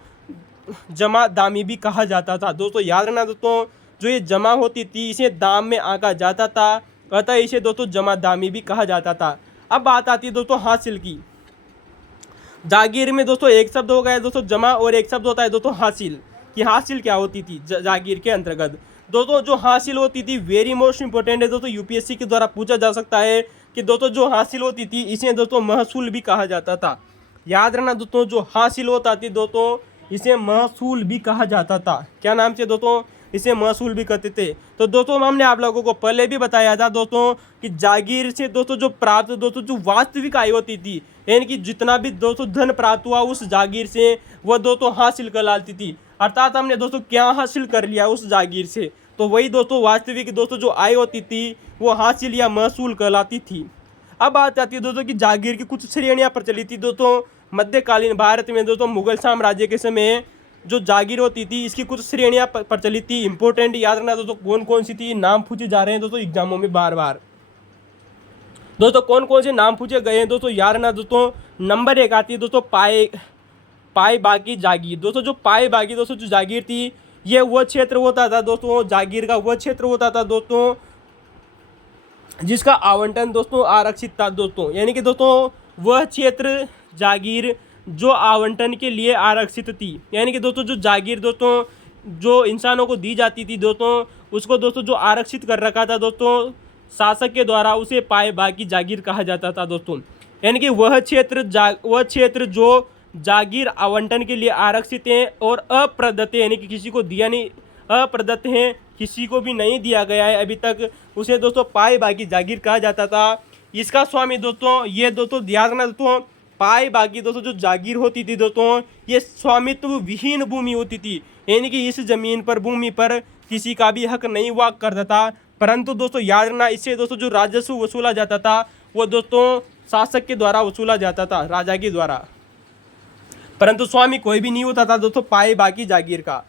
जमा दामी भी कहा जाता था। दोस्तों याद रखना दोस्तों, जो ये जमा होती थी इसे दाम में आका जाता था, अतः इसे दोस्तों जमा दामी भी कहा जाता था। अब बात आती है दोस्तों हासिल की। जागीर में दोस्तों एक शब्द हो गया दोस्तों जमा, और एक शब्द होता है दोस्तों हासिल। कि हासिल क्या होती थी जागीर के अंतर्गत। दोस्तों जो हासिल होती थी वेरी मोस्ट इंपॉर्टेंट है दोस्तों, यूपीएससी के द्वारा पूछा जा सकता है कि दोस्तों जो हासिल होती थी इसे दोस्तों महसूल भी कहा जाता था। याद रखना दोस्तों, जो हासिल होता थी दोस्तों इसे महसूल भी कहा जाता था। क्या नाम से दोस्तों, इसे महसूल भी कहते थे। तो दोस्तों हमने आप लोगों को पहले भी बताया था दोस्तों कि जागीर से दोस्तों जो प्राप्त दोस्तों जो वास्तविक आय होती थी, यानी कि जितना भी दोस्तों धन प्राप्त हुआ उस जागीर से, वह दोस्तों हासिल कहलाती थी। अर्थात हमने दोस्तों क्या हासिल कर लिया उस जागीर से, तो वही दोस्तों वास्तविक दोस्तों जो आय होती थी वो हासिल या महसूल कहलाती थी। अब बात आती है दोस्तों कि जागीर की कुछ श्रेणियाँ प्रचलित थी दोस्तों मध्यकालीन भारत में। दोस्तों मुगल साम्राज्य के समय जो जागीर होती थी इसकी कुछ श्रेणियाँ प्रचलित थी। इंपॉर्टेंट याद रखना दोस्तों, कौन कौन सी थी, नाम पूछे जा रहे हैं दोस्तों एग्जामों में बार बार। दोस्तों कौन कौन से नाम पूछे गए हैं दोस्तों, याद रखना दोस्तों। नंबर 1 आती है दोस्तों पाए बाकी जागीर। दोस्तों जो पाए बाकी दोस्तों जो जागीर थी, ये वह क्षेत्र होता था दोस्तों, जागीर का वह क्षेत्र होता था दोस्तों जिसका आवंटन दोस्तों आरक्षित था दोस्तों। यानी कि दोस्तों वह क्षेत्र जागीर जो आवंटन के लिए आरक्षित थी। यानी कि दोस्तों जो जागीर दोस्तों जो इंसानों को दी जाती थी दोस्तों, उसको दोस्तों जो आरक्षित कर रखा था दोस्तों शासक के द्वारा, उसे पाए बाकी जागीर कहा जाता था दोस्तों। यानी कि वह क्षेत्र जो जागीर आवंटन के लिए आरक्षित हैं और अप्रदत्त यानी कि किसी को दिया नहीं, अप्रदत्त हैं, किसी को भी नहीं दिया गया है अभी तक, उसे दोस्तों पाए बाकी जागीर कहा जाता था। इसका स्वामी दोस्तों ये दोस्तों याद रखना दोस्तों, पाई बाकी दोस्तों जो जागीर होती थी दोस्तों, ये स्वामित्व विहीन भूमि होती थी, यानी कि इस जमीन पर भूमि पर किसी का भी हक नहीं हुआ करता था। परंतु दोस्तों याद रखना, इससे दोस्तों जो राजस्व वसूला जाता था वो दोस्तों शासक के द्वारा वसूला जाता था, राजा के द्वारा, परंतु स्वामी कोई भी नहीं होता था दोस्तों पाए बाकी जागीर का,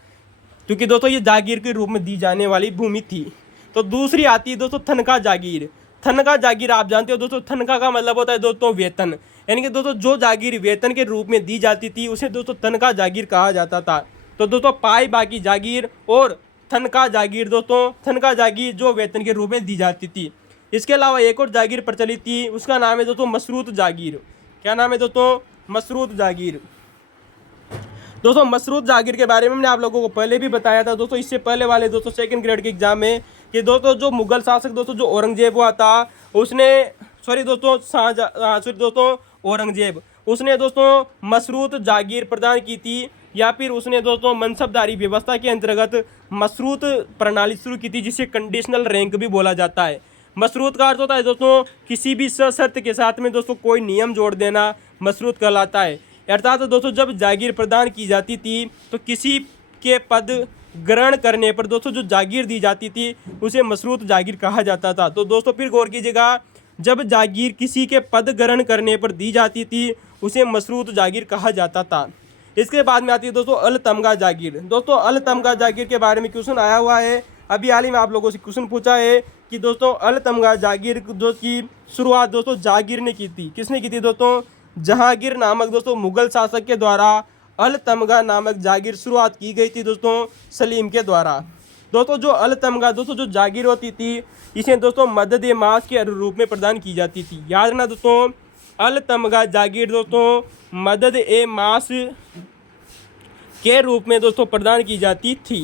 क्योंकि दोस्तों ये जागीर के रूप में दी जाने वाली भूमि थी। तो दूसरी आती है दोस्तों थनका जागीर। थनका जागीर आप जानते हो दोस्तों, थनका का मतलब होता है दोस्तों वेतन, यानी कि दोस्तों जो जागीर वेतन के रूप में दी जाती थी उसे दोस्तों थनका जागीर कहा जाता था। तो दोस्तों पाई बाकी जागीर और थनका जागीर, दोस्तों थनका जागीर जो वेतन के रूप में दी जाती थी। इसके अलावा एक और जागीर प्रचलित थी, उसका नाम है दोस्तों मशरूत जागीर। क्या नाम है दोस्तों? मशरूत जागीर। दोस्तों मशरूत जागीर के बारे में मैंने आप लोगों को पहले भी बताया था दोस्तों, इससे पहले वाले दोस्तों सेकंड ग्रेड के एग्जाम में, कि दोस्तों जो मुगल शासक दोस्तों जो औरंगजेब हुआ था उसने, औरंगजेब उसने दोस्तों मशरूत जागीर प्रदान की थी, या फिर उसने दोस्तों मनसबदारी व्यवस्था के अंतर्गत मशरूत प्रणाली शुरू की थी, जिसे कंडीशनल रैंक भी बोला जाता है। मशरूत का अर्थ होता है दोस्तों किसी भी शर्त के साथ में दोस्तों कोई नियम जोड़ देना मशरूत कहलाता है। अर्थात दोस्तों जब जागीर प्रदान की जाती थी तो किसी के पद ग्रहण करने पर दोस्तों जो जागीर दी जाती थी उसे मशरूत जागीर कहा जाता था। तो दोस्तों फिर गौर कीजिएगा, जब जागीर किसी के पद ग्रहण करने पर दी जाती थी उसे मशरूत जागीर कहा जाता था। इसके बाद में आती है दोस्तों अल तमगा जागीर। दोस्तों अल तमगा जागीर के बारे में क्वेश्चन आया हुआ है, अभी हाल ही में आप लोगों से क्वेश्चन पूछा है कि दोस्तों अल तमगा जागीर जो की शुरुआत दोस्तों जागीर ने की थी। किसने की थी दोस्तों? जहांगीर नामक दोस्तों मुगल शासक के द्वारा अल तमगा नामक जागीर शुरुआत की गई थी दोस्तों सलीम के द्वारा। दोस्तों जो अल तमगा दोस्तों जो जागीर होती थी इसे दोस्तों मदद ए मास के रूप में प्रदान की जाती थी। याद रखना दोस्तों, अल तमगा जागीर दोस्तों मदद ए मास के रूप में दोस्तों प्रदान की जाती थी।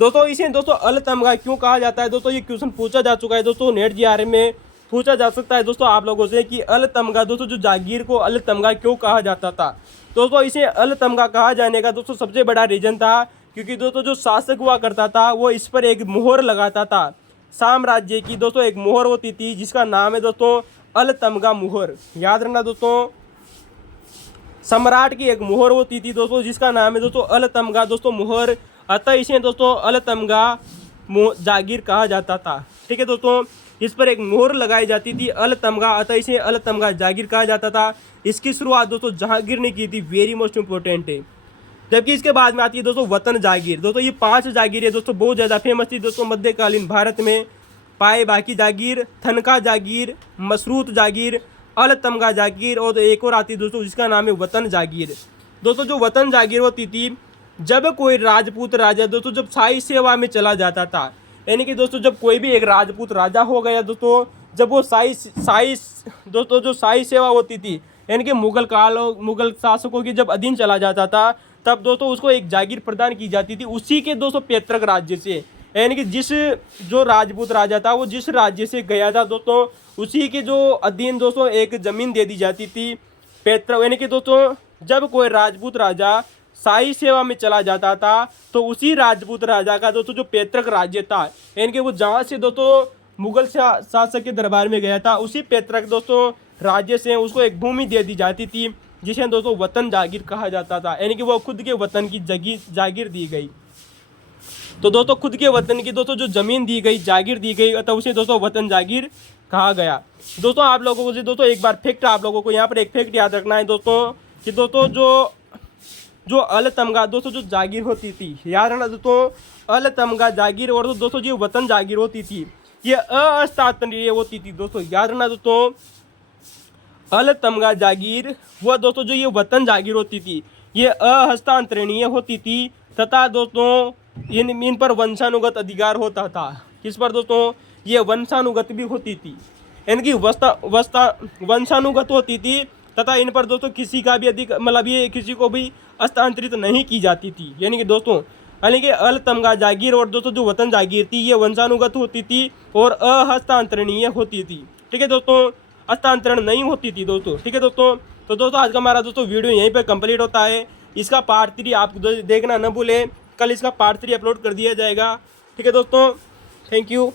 दोस्तों इसे दोस्तों अल तमगा क्यों कहा जाता है? दोस्तों ये क्वेश्चन पूछा जा चुका है दोस्तों, नेट जीआरएफ में पूछा जा सकता है दोस्तों आप लोगों से कि अल तमगा दोस्तों जो जागीर को अल तमगा क्यों कहा जाता था। दोस्तों इसे अल तमगा कहा जाने का दोस्तों सबसे बड़ा रीजन था क्योंकि दोस्तों जो शासक हुआ करता था वो इस पर एक मोहर लगाता था। साम्राज्य की दोस्तों एक मोहर होती थी जिसका नाम है दोस्तों अल तमगा मोहर। याद रखना दोस्तों, सम्राट की एक मोहर होती थी दोस्तों जिसका नाम है दोस्तों अल तमगा दोस्तों मोहर, अतः इसे दोस्तों अल तमगा जागीर कहा जाता था। ठीक है दोस्तों, इस पर एक मोहर लगाई जाती थी अल तमगा, अतः इसे अल तमगा जागीर कहा जाता था। इसकी शुरुआत दोस्तों जहांगीर ने की थी, वेरी मोस्ट इंपॉर्टेंट है। जबकि इसके बाद में आती है दोस्तों वतन जागीर। दोस्तों ये 5 जागीर है दोस्तों, बहुत ज़्यादा फेमस थी दोस्तों मध्यकालीन भारत में। पाए बाकी जागीर, थनका जागीर, मशरूत जागीर, अल तमगा जागीर और एक और आती है दोस्तों जिसका नाम है वतन जागीर। दोस्तों जो वतन जागीर होती थी, जब कोई राजपूत राजा दोस्तों जब शाही सेवा में चला जाता था, यानी कि दोस्तों जब कोई भी एक राजपूत राजा हो गया दोस्तों, जब वो शाही दोस्तों जो शाही सेवा होती थी यानी कि मुगल शासकों की जब अधीन चला जाता था, तब दोस्तों उसको एक जागीर प्रदान की जाती थी उसी के दोस्तों पैतृक राज्य से। यानी कि जिस जो राजपूत राजा था वो जिस राज्य से गया था दोस्तों उसी के जो अधीन दोस्तों एक ज़मीन दे दी जाती थी पैतृक। यानी कि दोस्तों जब कोई राजपूत राजा शाही सेवा में चला जाता था तो उसी राजपूत राजा का दोस्तों जो पैतृक राज्य था, यानी कि वो जहाँ से दोस्तों मुगल शासक के दरबार में गया था उसी पैतृक दोस्तों राज्य से उसको एक भूमि दे दी जाती थी जिसे दोस्तों वतन जागीर कहा जाता था। यानी कि वो खुद के वतन की जागीर दी गई। तो दोस्तों खुद के वतन की दोस्तों जो ज़मीन दी गई, जागीर दी गई, अतः उसे दोस्तों वतन जागीर कहा गया। दोस्तों आप लोगों को दोस्तों एक बार फैक्ट आप लोगों को यहाँ पर एक फैक्ट याद रखना है दोस्तों कि दोस्तों जो अल तमगा दोस्तों जो जागीर होती थी, याद रखना दोस्तों अल तमगा जागीर और दोस्तों जो वतन जागीर होती थी ये अहस्तांतरणीय होती थी। दोस्तों याद रखना दोस्तों, अल तमगा जागीर वह दोस्तों जो ये वतन जागीर होती थी ये अहस्तांतरणीय होती थी तथा दोस्तों इन पर वंशानुगत अधिकार होता था। किस पर दोस्तों? ये वंशानुगत भी होती थी, यानी कि वंशानुगत होती थी तथा इन पर दोस्तों किसी का भी मतलब ये किसी को भी हस्तांतरित नहीं की जाती थी। यानी कि दोस्तों अल तमगा जागीर और दोस्तों जो वतन जागीर थी ये वंशानुगत होती थी और अहस्तांतरणीय होती थी। ठीक है दोस्तों, हस्तांतरण नहीं होती थी दोस्तों। ठीक है दोस्तों, तो दोस्तों आज का हमारा दोस्तों वीडियो यहीं पर कंप्लीट होता है। इसका पार्ट 3 आप देखना न भूलें, कल इसका पार्ट 3 अपलोड कर दिया जाएगा। ठीक है दोस्तों, थैंक यू।